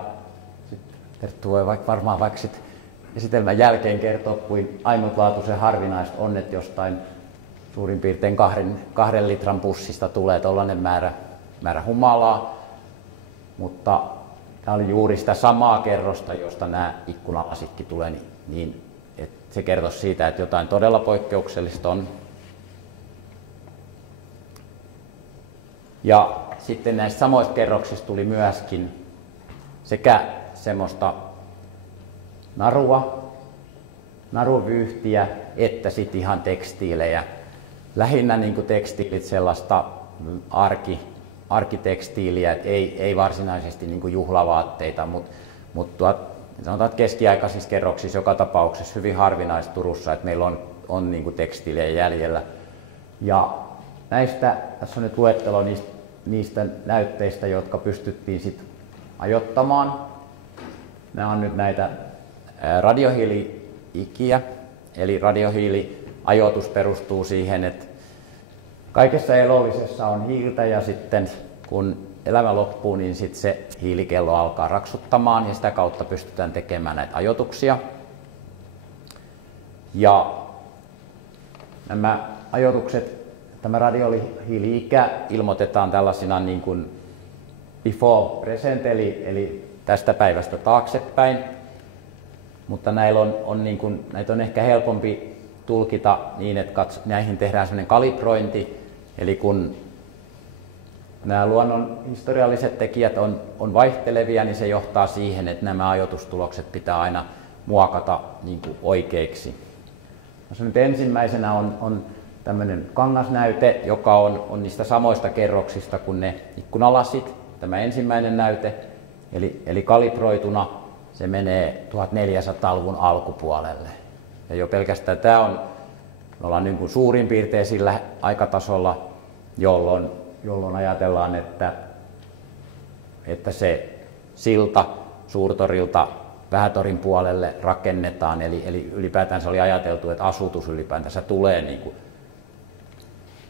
Terttu voi varmaan vaikka sit esitelmän jälkeen kertoa, kuin ainutlaatuisen harvinaista on, että jostain suurin piirtein 2 litran pussista tulee tuollainen määrä humalaa. Mutta tämä oli juuri sitä samaa kerrosta, josta nämä ikkunalasitkin tulee, niin että se kertoo siitä, että jotain todella poikkeuksellista on. Ja sitten näistä samoista kerroksista tuli myöskin sekä semmoista naruvyyhtiä, että sitten ihan tekstiilejä. Lähinnä niin kuin tekstiilit sellaista arkitekstiiliä, että ei varsinaisesti niin kuin juhlavaatteita, mutta sanotaan, että keskiaikaisissa kerroksissa joka tapauksessa hyvin harvinaista Turussa, että meillä on niin kuin tekstiilejä jäljellä. Ja näistä, tässä on nyt luettelo niistä näytteistä, jotka pystyttiin sitten ajoittamaan. Nämä on nyt näitä radiohiili-ikiä, eli radiohiiliajoitus perustuu siihen, että kaikessa elollisessa on hiiltä ja sitten kun elämä loppuu, niin sitten se hiilikello alkaa raksuttamaan ja sitä kautta pystytään tekemään näitä ajoituksia. Ja nämä ajoitukset, tämä radiohiili-ikä ilmoitetaan tällaisina niin kuin before present, eli tästä päivästä taaksepäin. Mutta näillä näitä on ehkä helpompi tulkita niin, että näihin tehdään sellainen kalibrointi. Eli kun nämä luonnon historialliset tekijät on vaihtelevia, niin se johtaa siihen, että nämä ajoitustulokset pitää aina muokata niin kuin oikeiksi. Nyt ensimmäisenä on tämmöinen kangasnäyte, joka on niistä samoista kerroksista kuin ne ikkunalasit. Tämä ensimmäinen näyte, eli kalibroituna se menee 1400-luvun alkupuolelle. Ja jo pelkästään tämä on Me ollaan niin kuin suurin piirtein sillä aikatasolla, jolloin ajatellaan, että se silta Suurtorilta Vähätorin puolelle rakennetaan. Eli ylipäätään se oli ajateltu, että asutus ylipäätänsä tulee niin kuin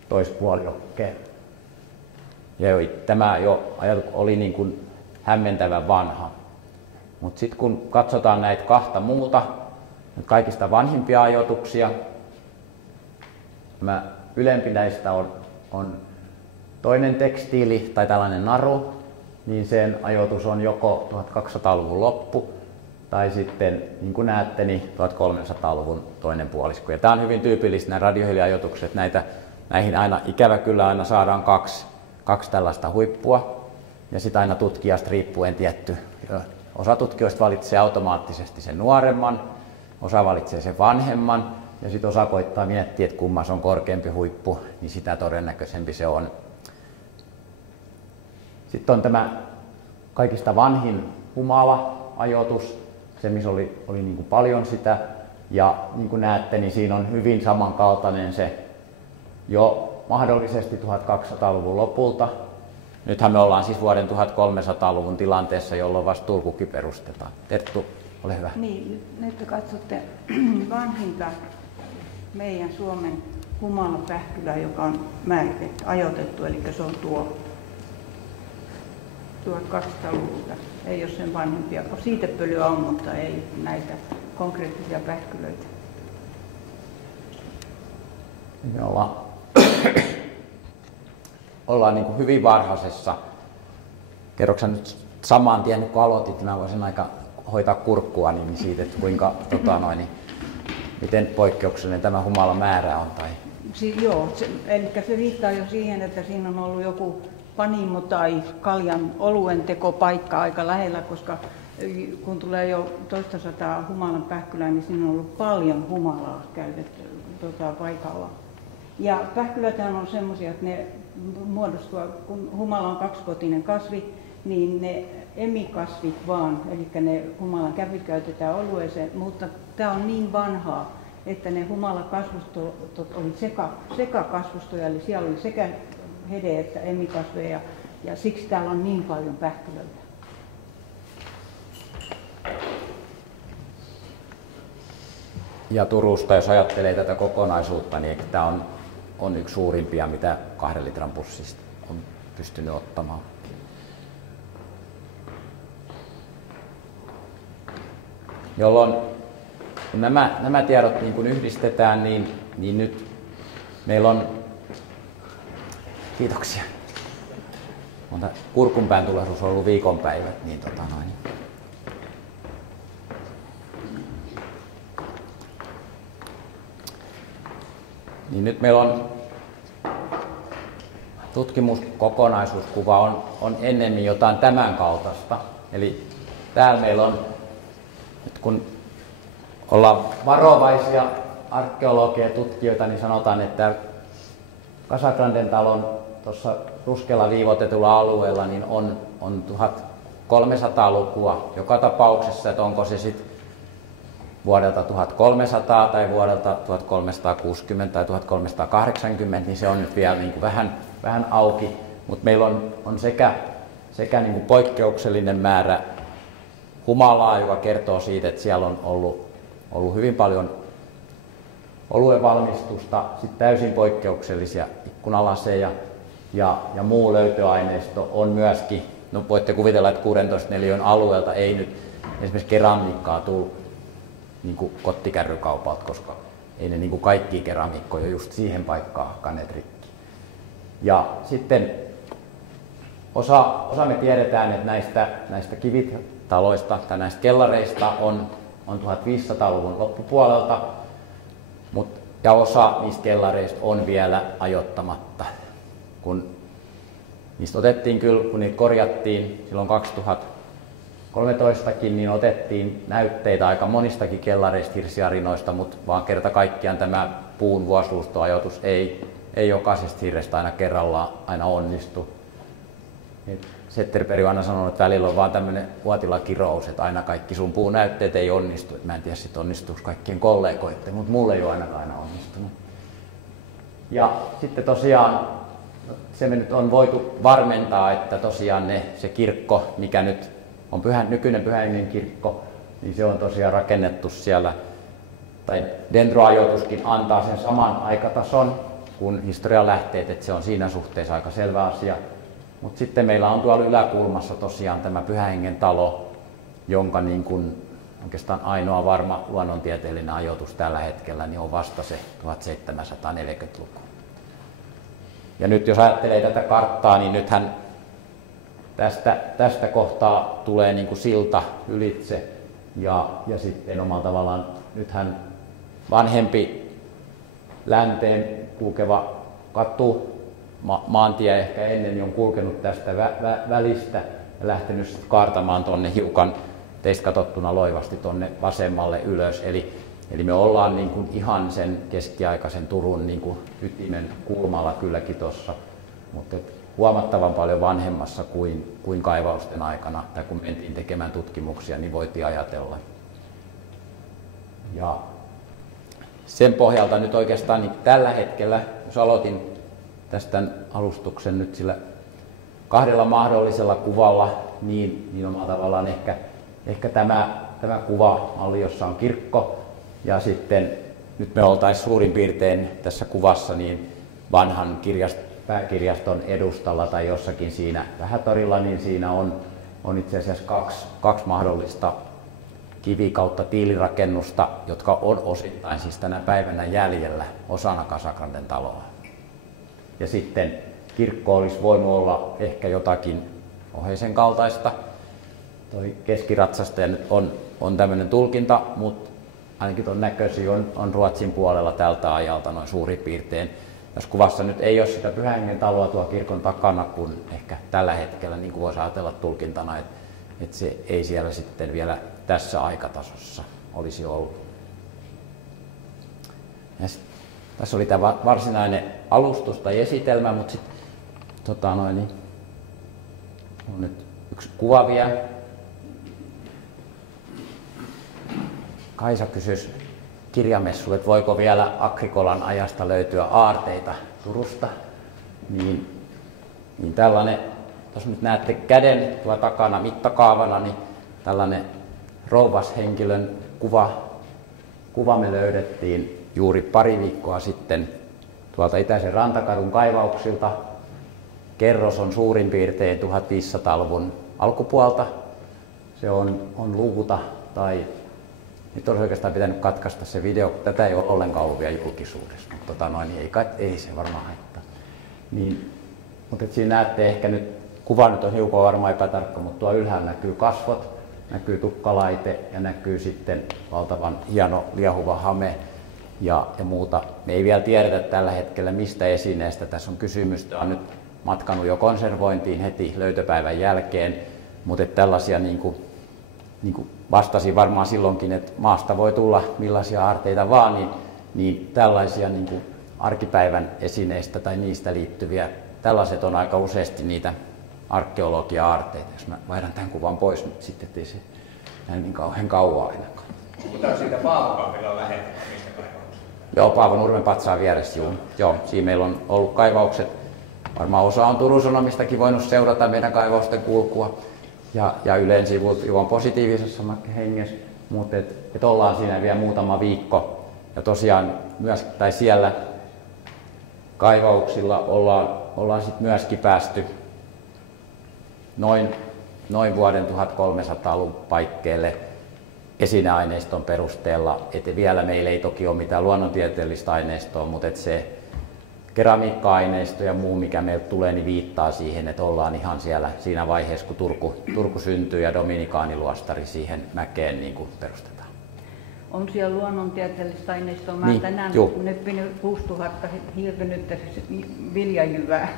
toispuoliokkeen. Ja tämä jo oli niin kuin hämmentävän vanha. Mutta sitten kun katsotaan näitä kahta muuta, kaikista vanhimpia ajoituksia, tämä ylempi näistä on toinen tekstiili tai tällainen naru, niin sen ajoitus on joko 1200-luvun loppu tai sitten, niin kuin näette, niin 1300-luvun toinen puolisko. Ja tämä on hyvin tyypillistä nämä radiohiiliajoitukset. Näihin aina, ikävä kyllä aina saadaan kaksi tällaista huippua. Ja sitten aina tutkijasta riippuen tietty. Osa tutkijoista valitsee automaattisesti sen nuoremman, osa valitsee sen vanhemman. Ja sitten osa koittaa miettiä, että kummassa on korkeampi huippu, niin sitä todennäköisempi se on. Sitten on tämä kaikista vanhin humala-ajoitus, se missä oli niin kuin paljon sitä. Ja niin kuin näette, niin siinä on hyvin samankaltainen se jo mahdollisesti 1200-luvun lopulta. Nythän me ollaan siis vuoden 1300-luvun tilanteessa, jolloin vasta Turkukin perustetaan. Terttu, ole hyvä. Niin, nyt te katsotte vanhinta meidän Suomen humalapähkylää, joka on määritetty, ajoitettu, eli se on tuo 1200-luvulta. Ei ole sen vanhempia. Siitepölyä on, mutta ei näitä konkreettisia pähkylöitä. Me ollaan niin kuin hyvin varhaisessa. Kerroksä nyt samaan tien, kun aloitit, mä voisin aika hoitaa kurkkua niin siitä, että kuinka, miten poikkeuksellinen tämä humalan määrä on? Tai... Joo, eli se viittaa jo siihen, että siinä on ollut joku panimo tai kaljan oluen tekopaikka aika lähellä, koska kun tulee jo toista sataa humalan pähkylää, niin siinä on ollut paljon humalaa käytetty paikalla. Ja pähkyläthän on semmoisia, että ne muodostuu, kun humala on kaksivuotinen kasvi, niin ne emikasvit vaan, eli ne humalan kävyt käytetään olueeseen, mutta tämä on niin vanhaa, että ne humalakasvustot oli sekakasvustoja, eli siellä oli sekä hede- että emikasveja, ja siksi täällä on niin paljon pähkylöitä. Ja Turusta, jos ajattelee tätä kokonaisuutta, niin tämä on yksi suurimpia, mitä 2 litran pussista on pystynyt ottamaan. Jolloin kun nämä tiedot niin kun yhdistetään, niin nyt meillä on... Kiitoksia. Kurkunpään tulehdus on ollut viikonpäivät, niin niin nyt meillä on tutkimuskokonaisuuskuva on ennemmin jotain tämän kaltaista. Eli täällä meillä on, nyt kun ollaan varovaisia arkeologeja ja tutkijoita, niin sanotaan, että Casagranden talon tuossa ruskealla viivoitetulla alueella niin on 1300-lukua joka tapauksessa, että onko se sitten vuodelta 1300 tai vuodelta 1360 tai 1380, niin se on nyt vielä niin kuin vähän auki, mutta meillä on sekä niin kuin poikkeuksellinen määrä humalaa, joka kertoo siitä, että siellä on ollut hyvin paljon oluen valmistusta, sitten täysin poikkeuksellisia ikkunalaseja ja muu löytöaineisto on myöskin, no voitte kuvitella, että 16 neliön alueelta ei nyt esimerkiksi keramiikkaa tullut niin kuin kottikärrykaupalta, koska ei ne niin kuin kaikki keramiikkoja just siihen paikkaan hakkaneet rikki. Ja sitten osa me tiedetään, että näistä kivitaloista tai näistä kellareista on 1500-luvun loppupuolelta, ja osa niistä kellareista on vielä ajoittamatta. Kun niistä otettiin kyllä, kun niitä korjattiin silloin 2013kin, niin otettiin näytteitä aika monistakin kellareista, hirsiarinoista, mutta vaan kerta kaikkiaan tämä puun vuosiluustoajoitus ei jokaisesta hirrestä aina kerrallaan aina onnistu. Zetterberg on aina sanonut, että välillä on vaan tämmöinen vuotilakirous, että aina kaikki sun puunäytteet ei onnistu. Mä en tiedä, sit onnistuuko kaikkien kollegoiden, mutta mulle ei ole ainakaan aina onnistunut. Ja sitten tosiaan se me nyt on voitu varmentaa, että tosiaan se kirkko, mikä nyt on nykyinen Pyhän Hengen kirkko, niin se on tosiaan rakennettu siellä, tai dendroajoituskin antaa sen saman aikatason kuin historian lähteet, että se on siinä suhteessa aika selvä asia. Mutta sitten meillä on tuolla yläkulmassa tosiaan tämä Pyhän Hengen talo, jonka niin kuin oikeastaan ainoa varma luonnontieteellinen ajoitus tällä hetkellä niin on vasta se 1740-luku. Ja nyt jos ajattelee tätä karttaa, niin nythän tästä kohtaa tulee niin kuin silta ylitse ja sitten omalla tavallaan nythän vanhempi länteen kulkeva katu, maantie ehkä ennen on kulkenut tästä välistä ja lähtenyt sitten kaartamaan tuonne hiukan teistä katsottuna loivasti tuonne vasemmalle ylös. Eli me ollaan niin kuin ihan sen keskiaikaisen Turun niin kuin ytimen kulmalla kylläkin tuossa, mutta huomattavan paljon vanhemmassa kuin kaivausten aikana, tai kun mentiin tekemään tutkimuksia, niin voitiin ajatella. Ja sen pohjalta nyt oikeastaan niin tällä hetkellä, jos aloitin tästä alustuksen nyt sillä 2 mahdollisella kuvalla, niin omalla tavallaan ehkä tämä kuvamalli, jossa on kirkko, ja sitten nyt me oltaisiin suurin piirtein tässä kuvassa niin vanhan pääkirjaston edustalla tai jossakin siinä Vähätorilla, niin siinä on itse asiassa kaksi mahdollista kivi- kautta tiilirakennusta, jotka on osittain siis tänä päivänä jäljellä osana Casagranden taloa. Ja sitten kirkko olisi voinut olla ehkä jotakin oheisen kaltaista. Toi keskiratsastaja nyt on tämmöinen tulkinta, mutta ainakin tuon näköisiä on Ruotsin puolella tältä ajalta noin suurin piirtein. Tässä kuvassa nyt ei ole sitä Pyhän Hengen taloa tuolla kirkon takana, kun ehkä tällä hetkellä niin kuin voisi ajatella tulkintana, että se ei siellä sitten vielä tässä aikatasossa olisi ollut. Ja tässä oli tämä varsinainen alustus tai esitelmä, mutta sitten on nyt yksi kuva vielä. Kaisa kysyisi kirjamessulle, että voiko vielä Agrikolan ajasta löytyä aarteita Turusta. Niin tällainen, jos nyt näette käden tuolla takana mittakaavana, niin tällainen rouvashenkilön kuva me löydettiin juuri pari viikkoa sitten tuolta Itäisen Rantakadun kaivauksilta. Kerros on suurin piirtein 1500-luvun alkupuolta. Se on luuta tai nyt olisi oikeastaan pitänyt katkaista se video, tätä ei ole ollenkaan ollut vielä julkisuudessa, mutta ei se varmaan haittaa. Mutta siinä näette ehkä nyt, kuva nyt on hiukan varmaan epätarkka, mutta tuo ylhäällä näkyy kasvot, näkyy tukkalaite ja näkyy sitten valtavan hieno liehuva hame ja muuta. Me ei vielä tiedetä tällä hetkellä mistä esineestä tässä on kysymys. Tämä on nyt matkanut jo konservointiin heti löytöpäivän jälkeen, mutta tällaisia niin kuin vastasin varmaan silloinkin, että maasta voi tulla millaisia aarteita vaan, niin tällaisia niin kuin arkipäivän esineistä tai niistä liittyviä, tällaiset on aika useasti niitä arkeologia-aarteita. Jos mä vaihdan tämän kuvan pois nyt sitten, ettei se näy niin kauhean kauan ainakaan. Mutta siitä Paavokampilla on lähellä niistä kaivauksista? Joo, Paavo Nurmen patsaan vieressä, joo. Siinä meillä on ollut kaivaukset. Varmaan osa on Turun Sanomistakin voinut seurata meidän kaivausten kulkua. Ja Ylen sivut on positiivisessa hengessä, mutta et ollaan siinä vielä muutama viikko. Ja tosiaan myös, tai siellä kaivauksilla ollaan sit myöskin päästy noin vuoden 1300-luvun paikkeille esineaineiston perusteella. Et vielä meillä ei toki ole mitään luonnontieteellistä aineistoa, mutta se keramiikka-aineisto ja muu, mikä meiltä tulee, niin viittaa siihen, että ollaan ihan siellä siinä vaiheessa, kun Turku syntyy ja Dominikaaniluostari siihen mäkeen niin kuin perustetaan. On siellä luonnontieteellistä aineistoa. Mä Niin, tänään neppinyt 6000 hiiltynyttä viljajyvää.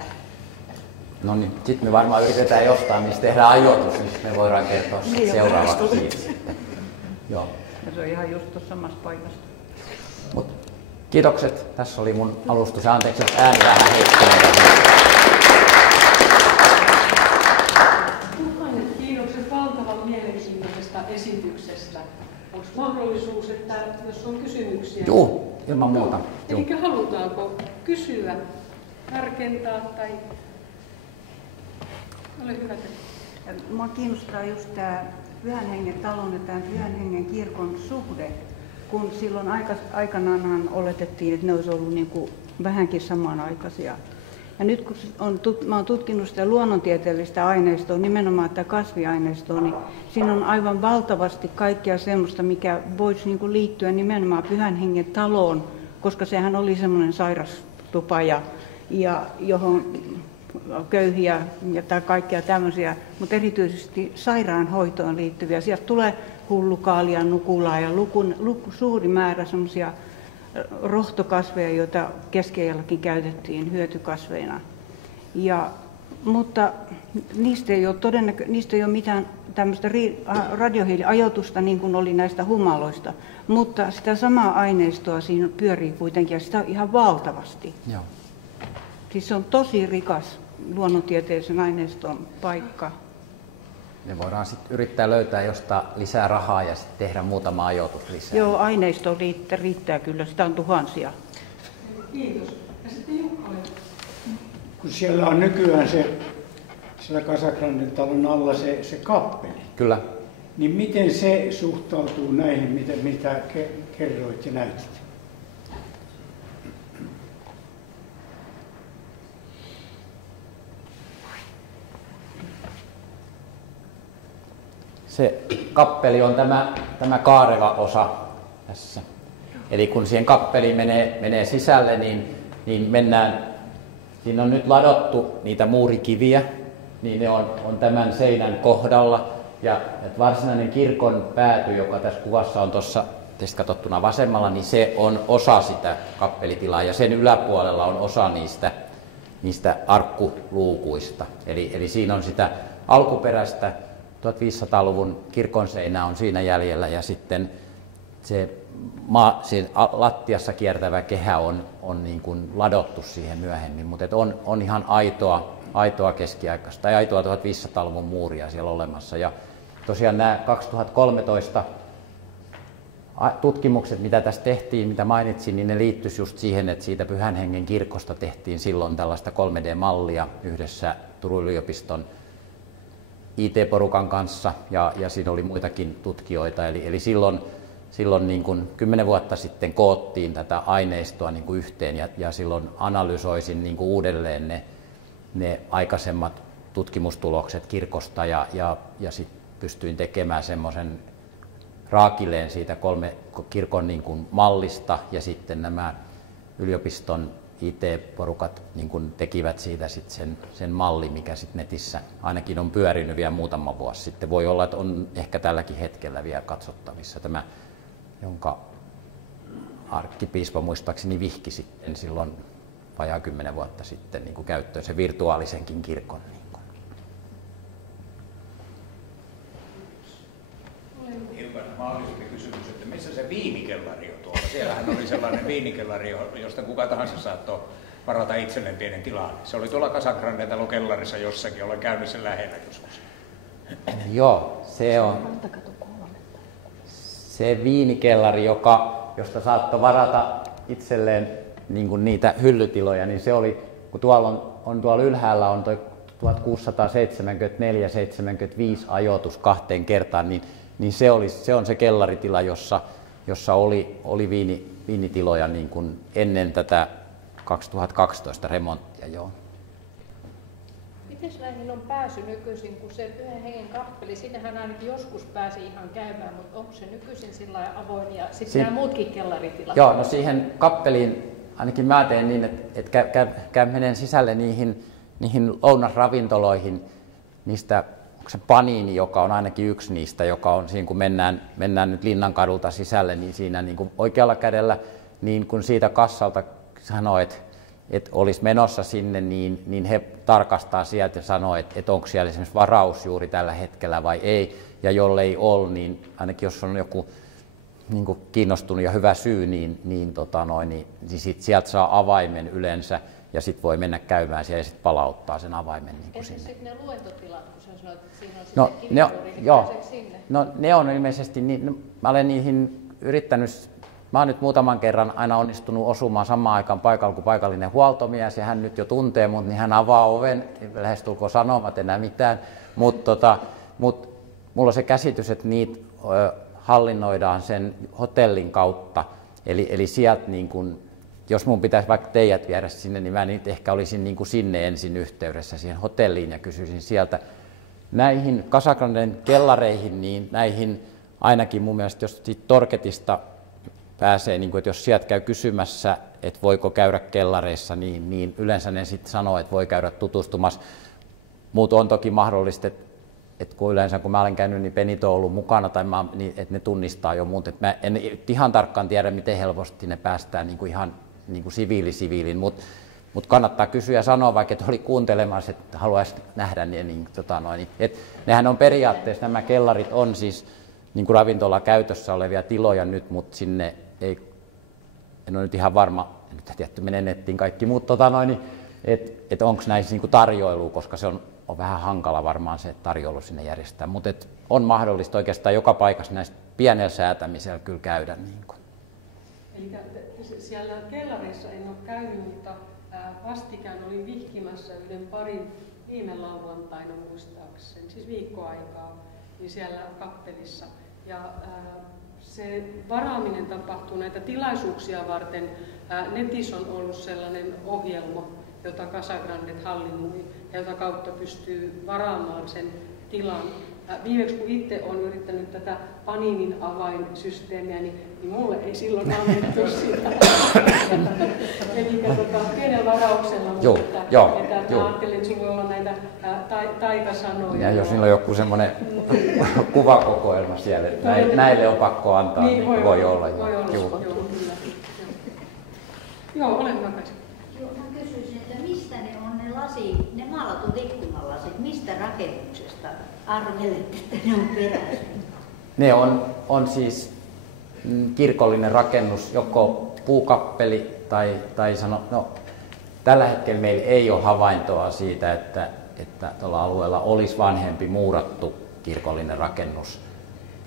No niin, sitten me varmaan yritetään jostain, missä tehdään ajoitus, niin me voidaan kertoa seuraavaksi siitä sitten. Joo. Ja se on ihan just tuossa samassa paikassa. Kiitokset. Tässä oli mun alustus. Anteeksi, jos ääni vähän heikkenee. Tuhannet kiitokset valtavan mielenkiintoisesta esityksestä. Onko mahdollisuus, että jos on kysymyksiä? ilman muuta. Juu. Eli halutaanko kysyä, tarkentaa tai... Ole hyvä. Mua kiinnostaa just tämä Pyhän Hengen talon ja tämän Pyhän Hengen kirkon suhde, kun silloin aikanaanhan oletettiin, että ne olisi ollut niin kuin vähänkin samanaikaisia. Ja nyt kun mä oon tutkinut sitä luonnontieteellistä aineistoa, nimenomaan tätä kasviaineistoa, niin siinä on aivan valtavasti kaikkea semmoista, mikä voisi niin kuin liittyä nimenomaan Pyhän Hengen taloon, koska sehän oli semmoinen sairastupa ja johon köyhiä tai kaikkea tämmöisiä, mutta erityisesti sairaanhoitoon liittyviä. Sieltä tulee hullukaalia, nukulaa ja suuri määrä semmoisia rohtokasveja, joita keskiajallakin käytettiin hyötykasveina. Mutta niistä ei ole mitään tämmöistä radiohiiliajoitusta niin kuin oli näistä humaloista, mutta sitä samaa aineistoa siinä pyörii kuitenkin ja sitä on ihan valtavasti. Joo. Siis se on tosi rikas luonnontieteellisen aineiston paikka. Me voidaan sitten yrittää löytää jostain lisää rahaa ja sitten tehdä muutama ajoitus lisää. Joo, aineisto riittää kyllä, sitä on tuhansia. Kiitos. Ja sitten Jukka. Kun siellä on nykyään siellä Casagranden talon alla se kappeli, Kyllä. niin miten se suhtautuu näihin, mitä kerroit ja näytit? Se kappeli on tämä kaareva osa tässä. Eli kun siihen kappeliin menee sisälle, niin mennään, siinä on nyt ladottu niitä muurikiviä, niin ne on tämän seinän kohdalla. Ja varsinainen kirkon pääty, joka tässä kuvassa on tuossa teistä katsottuna vasemmalla, niin se on osa sitä kappelitilaa ja sen yläpuolella on osa niistä arkkuluukuista. Eli siinä on sitä alkuperäistä 1500-luvun kirkon seinä on siinä jäljellä ja sitten se lattiassa kiertävä kehä on niin kuin ladottu siihen myöhemmin, mutta on ihan aitoa keskiaikaista tai aitoa 1500-luvun muuria siellä olemassa. Ja tosiaan nämä 2013 tutkimukset, mitä tässä tehtiin, mitä mainitsin, niin ne liittyisi just siihen, että siitä Pyhän Hengen kirkosta tehtiin silloin tällaista 3D-mallia yhdessä Turun yliopiston IT-porukan kanssa ja siinä oli muitakin tutkijoita. Eli silloin niin kuin 10 vuotta sitten koottiin tätä aineistoa niin kuin yhteen ja silloin analysoisin niin kuin uudelleen ne aikaisemmat tutkimustulokset kirkosta ja sitten pystyin tekemään semmoisen raakilleen siitä kirkon niin kuin mallista ja sitten nämä yliopiston IT-porukat niin kuin tekivät siitä sitten sen mallin, mikä sitten netissä ainakin on pyörinyt vielä muutama vuosi sitten. Voi olla, että on ehkä tälläkin hetkellä vielä katsottavissa tämä, jonka arkkipiispa muistaakseni vihki sitten silloin vajaa 10 vuotta sitten niin kuin käyttöön sen virtuaalisenkin kirkon. Hiukan mahdollisempi kysymys, että missä se viinikellari on tuolla? Siellähän oli sellainen viinikellari, josta kuka tahansa saattoi varata itselleen pienen tilan. Se oli tuolla Casagranden talon kellarissa jossakin, olen käynyt sen lähellä joskus. Joo, se on se viinikellari, josta saattoi varata itselleen niin kuin niitä hyllytiloja, niin se oli, kun tuolla ylhäällä on toi 1674-75 ajoitus 2 kertaan, niin se on se kellaritila, jossa oli viinitiloja niin kuin ennen tätä 2012 remonttia. Joo. Miten näihin on pääsy nykyisin, kun se Pyhän Hengen kappeli, sinnehän ainakin joskus pääsi ihan käymään, mutta onko se nykyisin sillä avoin ja sitten nämä muutkin kellaritilat? Joo, no siihen kappeliin ainakin mä teen niin, että menen sisälle niihin lounasravintoloihin, niistä, onko se Panini, joka on ainakin yksi niistä, joka on siinä, kun mennään nyt Linnankadulta sisälle, niin siinä niin kuin oikealla kädellä, niin kun siitä kassalta sanoo, että olisi menossa sinne, niin he tarkastaa sieltä ja sanoo, että onko siellä esimerkiksi varaus juuri tällä hetkellä vai ei. Ja jollei ole, niin ainakin jos on joku niin kuin kiinnostunut ja hyvä syy, niin sieltä saa avaimen yleensä ja sitten voi mennä käymään siellä ja sitten palauttaa sen avaimen niin sinne. Sitten ne luentotilat, kun sä sanoit, että siinä on no, sitten joo. No ne on ilmeisesti, mä olen niihin yrittänyt mä oon nyt muutaman kerran aina onnistunut osumaan samaan aikaan paikalla kuin paikallinen huoltomies, ja hän nyt jo tuntee mut, niin hän avaa oven, lähestulkoon sanomat enää mitään, mutta mulla on se käsitys, että niitä hallinnoidaan sen hotellin kautta, eli sieltä niin kun, jos mun pitäisi vaikka teidät viedä sinne, niin mä nyt ehkä olisin niin kuin sinne ensin yhteydessä siihen hotelliin ja kysyisin sieltä. Näihin Casagranden kellareihin, niin näihin ainakin mun mielestä, jos siitä Torketista pääsee, niin kuin, että jos sieltä käy kysymässä, että voiko käydä kellareissa, niin yleensä ne sitten sanoo, että voi käydä tutustumassa. Muut on toki mahdollista, että kun yleensä kun mä olen käynyt, niin Benito on ollut mukana, niin, että ne tunnistaa jo muut. Mä en ihan tarkkaan tiedä, miten helposti ne päästään niin kuin ihan niin kuin siviiliin, mutta kannattaa kysyä ja sanoa, vaikka et oli kuuntelemassa, että haluaisi nähdä ne. Nehän on periaatteessa, nämä kellarit on siis niin kuin ravintolakäytössä olevia tiloja nyt, mutta sinne ei, en ole nyt ihan varma, nyt tietty menee nettiin kaikki, mutta että onko näissä niin kuin tarjoilua, koska se on vähän hankala varmaan se tarjoilu sinne järjestää, mutta on mahdollista oikeastaan joka paikassa näistä pienellä säätämisellä kyllä käydä. Niin kuin. Eli siellä kellareissa en ole käynyt, mutta vastikään olin vihkimässä yhden parin viime lauantaina muistaakseni, siis viikkoaikaa, niin siellä kappelissa. Ja se varaaminen tapahtuu näitä tilaisuuksia varten. Netissä on ollut sellainen ohjelma, jota Casagrandet hallinnoi, ja jota kautta pystyy varaamaan sen tilan. Viimeksi kun itse olen yrittänyt tätä Paninin avainsysteemiä, niin mulle ei silloin annettu sitä. Eli pienellä varauksella, mutta mä ajattelin, että sinulla voi olla näitä taikasanoja. Ja jos niillä on joku semmoinen kuvakokoelma siellä, että näille on pakko antaa, niin voi olla. Voi olla, joo, kyllä. Joo, olen takaisin. Joo, mä kysyisin, että mistä ne on ne maalatut ikkunalasit, mistä rakennuksesta arvelette, että ne on peräisin? Ne on siis kirkollinen rakennus, joko puukappeli tai tällä hetkellä meillä ei ole havaintoa siitä, että tuolla alueella olisi vanhempi muurattu kirkollinen rakennus.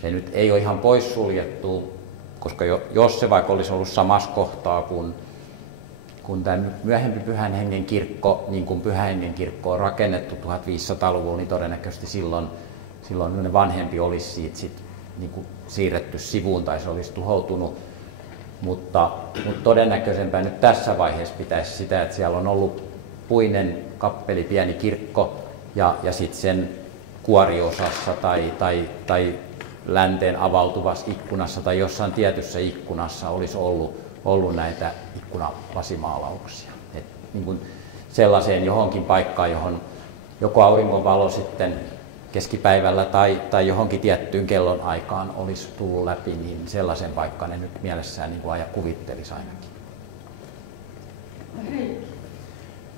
Se nyt ei ole ihan poissuljettu, koska jos se vaikka olisi ollut samassa kohtaa kun tämä myöhempi Pyhän Hengen kirkko, niin kuin Pyhän Hengen kirkko on rakennettu 1500-luvulla, niin todennäköisesti silloin vanhempi olisi siitä niin kuin siirretty sivuun tai se olisi tuhoutunut. Mutta todennäköisempää nyt tässä vaiheessa pitäisi sitä, että siellä on ollut puinen kappeli, pieni kirkko ja sitten sen kuoriosassa tai länteen avautuvassa ikkunassa tai jossain tietyssä ikkunassa olisi ollut näitä ikkunalasimaalauksia. Niin kuin sellaiseen johonkin paikkaan, johon joko auringonvalo sitten keskipäivällä tai johonkin tiettyyn kellon aikaan olisi tullut läpi, niin sellaisen paikkaan ne nyt mielessään niin kuin kuvittelisi ainakin.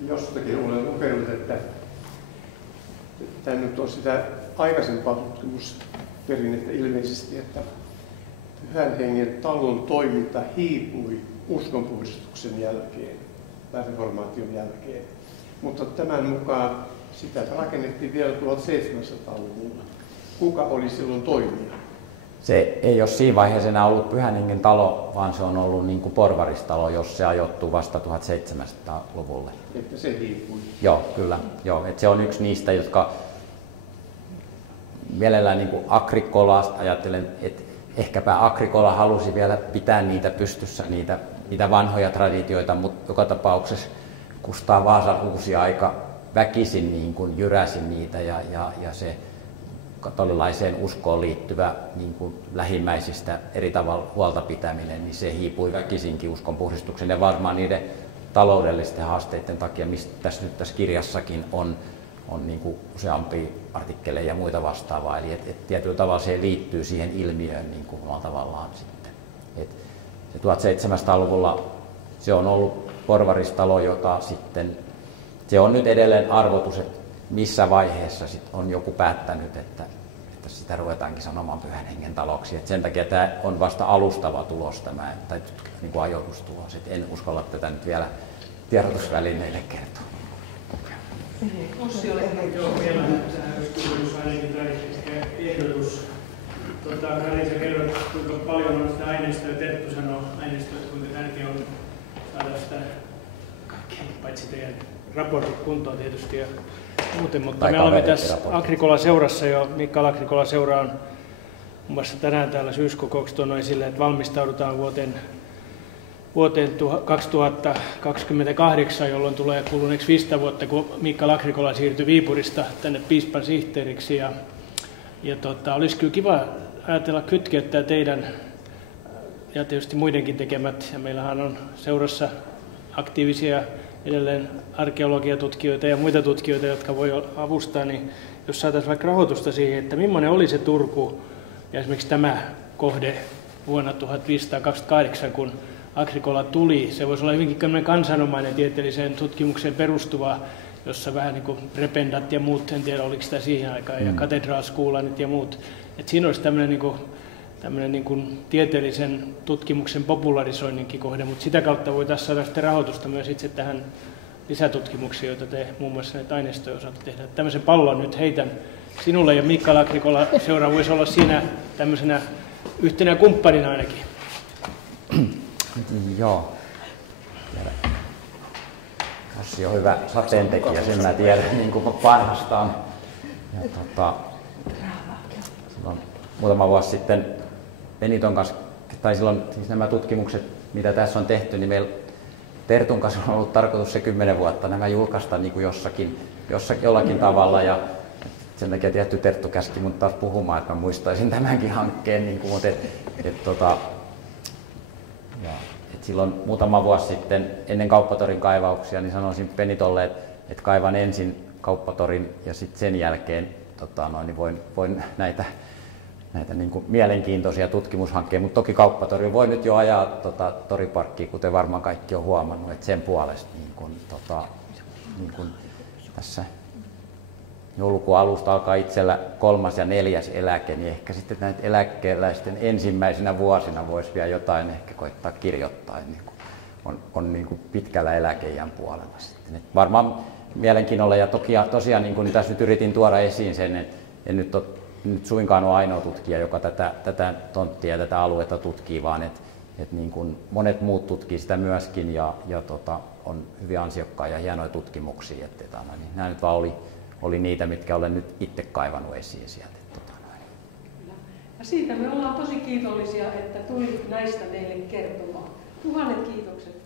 Jostakin olen lukenut, että tämä nyt on sitä aikaisempaa tutkimusperinnettä ilmeisesti, että Pyhän Hengen talon toiminta hiipui uskonpuhdistuksen jälkeen tai reformaation jälkeen. Mutta tämän mukaan sitä rakennettiin vielä 1700-luvulla. Kuka oli silloin toimija? Se ei ole siinä vaiheessa enää ollut Pyhän Hengen talo, vaan se on ollut niin kuin porvaristalo, jos se ajoittuu vasta 1700-luvulle. Että se hiipui? Joo, kyllä. Joo, että se on yksi niistä, jotka mielellään niin kuin Agricola, ajattelen, että ehkäpä Agricola halusi vielä pitää niitä pystyssä, niitä vanhoja traditioita, mutta joka tapauksessa Kustaa Vaasa uusi aika väkisin niin kuin jyräsi niitä ja se katolilaiseen uskoon liittyvä niin kuin lähimmäisistä eri tavalla huolta pitäminen, niin se hiipui väkisinkin uskonpuhdistuksen ja varmaan niiden taloudellisten haasteiden takia, mistä tässä kirjassakin on niin kuin useampia artikkeleja ja muita vastaavaa. Eli et tietyllä tavalla se liittyy siihen ilmiöön niin kuin tavallaan sitten. Se 1700-luvulla se on ollut porvaristalo, jota sitten, se on nyt edelleen arvotus, että missä vaiheessa sit on joku päättänyt, että sitä ruvetaankin sanomaan Pyhän Hengen taloksi. Et sen takia tämä on vasta alustava tulos tämä, tai niin kuin ajoitustulos. Et en uskalla tätä nyt vielä tiedotusvälineille kertoa. Ossi oli. Joo, vielä tähän kysymys ainakin tai ehdotus. Sä kerroit, kuinka paljon on sitä aineistoa, ja Terttu sanoo aineistoa, että kuinka tärkeää on saada sitä kaikkea, paitsi teidän raportit kuntoon tietysti ja muuten, mutta me olemme tässä Agrikola-seurassa jo, Mikkal Agrikola-seura on muun muassa tänään täällä syyskokouksessa tuonut esille, että valmistaudutaan vuoteen 2028, jolloin tulee kuluneeksi 5 vuotta, kun Mikkal Agrikola siirtyi Viipurista tänne piispan sihteeriksi. Olisi kyllä kiva ajatella kytkeä tämä teidän ja tietysti muidenkin tekemät, ja meillähän on seurassa aktiivisia edelleen arkeologiatutkijoita ja muita tutkijoita, jotka voi avustaa, niin jos saataisiin vaikka rahoitusta siihen, että millainen oli se Turku ja esimerkiksi tämä kohde vuonna 1528, kun Agrikola tuli. Se voisi olla hyvinkin kansanomainen tieteelliseen tutkimukseen perustuva, jossa vähän niin kuin Rependat ja muut, en tiedä oliko sitä siihen aikaan, ja katedraalskuulanit ja muut. Että siinä olisi tämmöinen niin kuin tieteellisen tutkimuksen popularisoinninkin kohde, mutta sitä kautta voitaisiin saada sitten rahoitusta myös itse tähän lisätutkimuksiin, joita te muun muassa näitä aineistoja osaatte tehdä. Tämmöisen pallon nyt heitän sinulle, ja Mikkal Agrikola seura voisi olla siinä tämmöisenä yhtenä kumppanina ainakin. Joo. Ossi on hyvä sateentekijä, sen mä tiedän niin kuin parhaastaan. Silloin muutama vuosi sitten Beniton kanssa, tai silloin siis nämä tutkimukset, mitä tässä on tehty, niin meillä Tertun kanssa on ollut tarkoitus se 10 vuotta nämä julkaista niin kuin jollakin tavalla. Ja sen takia tietty Terttu käski mut taas puhumaan, että mä muistaisin tämänkin hankkeen. Niin kuin, silloin muutama vuosi sitten ennen Kauppatorin kaivauksia, niin sanoisin Benitolle, että kaivan ensin Kauppatorin ja sitten sen jälkeen niin voin näitä niin kuin mielenkiintoisia tutkimushankkeita, mutta toki Kauppatori voi nyt jo ajaa toriparkkiin, kuten varmaan kaikki on huomannut, että sen puolesta niin kuin tässä joulukuun alusta alkaa itsellä 3. ja 4. eläke, niin ehkä sitten näitä eläkeläisten ensimmäisenä vuosina voisi vielä jotain ehkä koittaa kirjoittaa, niin kuin on niin kuin pitkällä eläkeiän puolella sitten. Et varmaan mielenkiinnolla, ja tosiaan niin kuin tässä nyt yritin tuoda esiin sen, että en nyt suinkaan ole ainoa tutkija, joka tätä tonttia ja tätä aluetta tutkii, vaan että niin kuin monet muut tutkii sitä myöskin, ja on hyvin ansiokkaita ja hienoja tutkimuksia. Niin nämä nyt vaan oli niitä, mitkä olen nyt itse kaivannut esiin sieltä. Ja siitä me ollaan tosi kiitollisia, että tulit näistä meille kertomaan. 1000 kiitokset.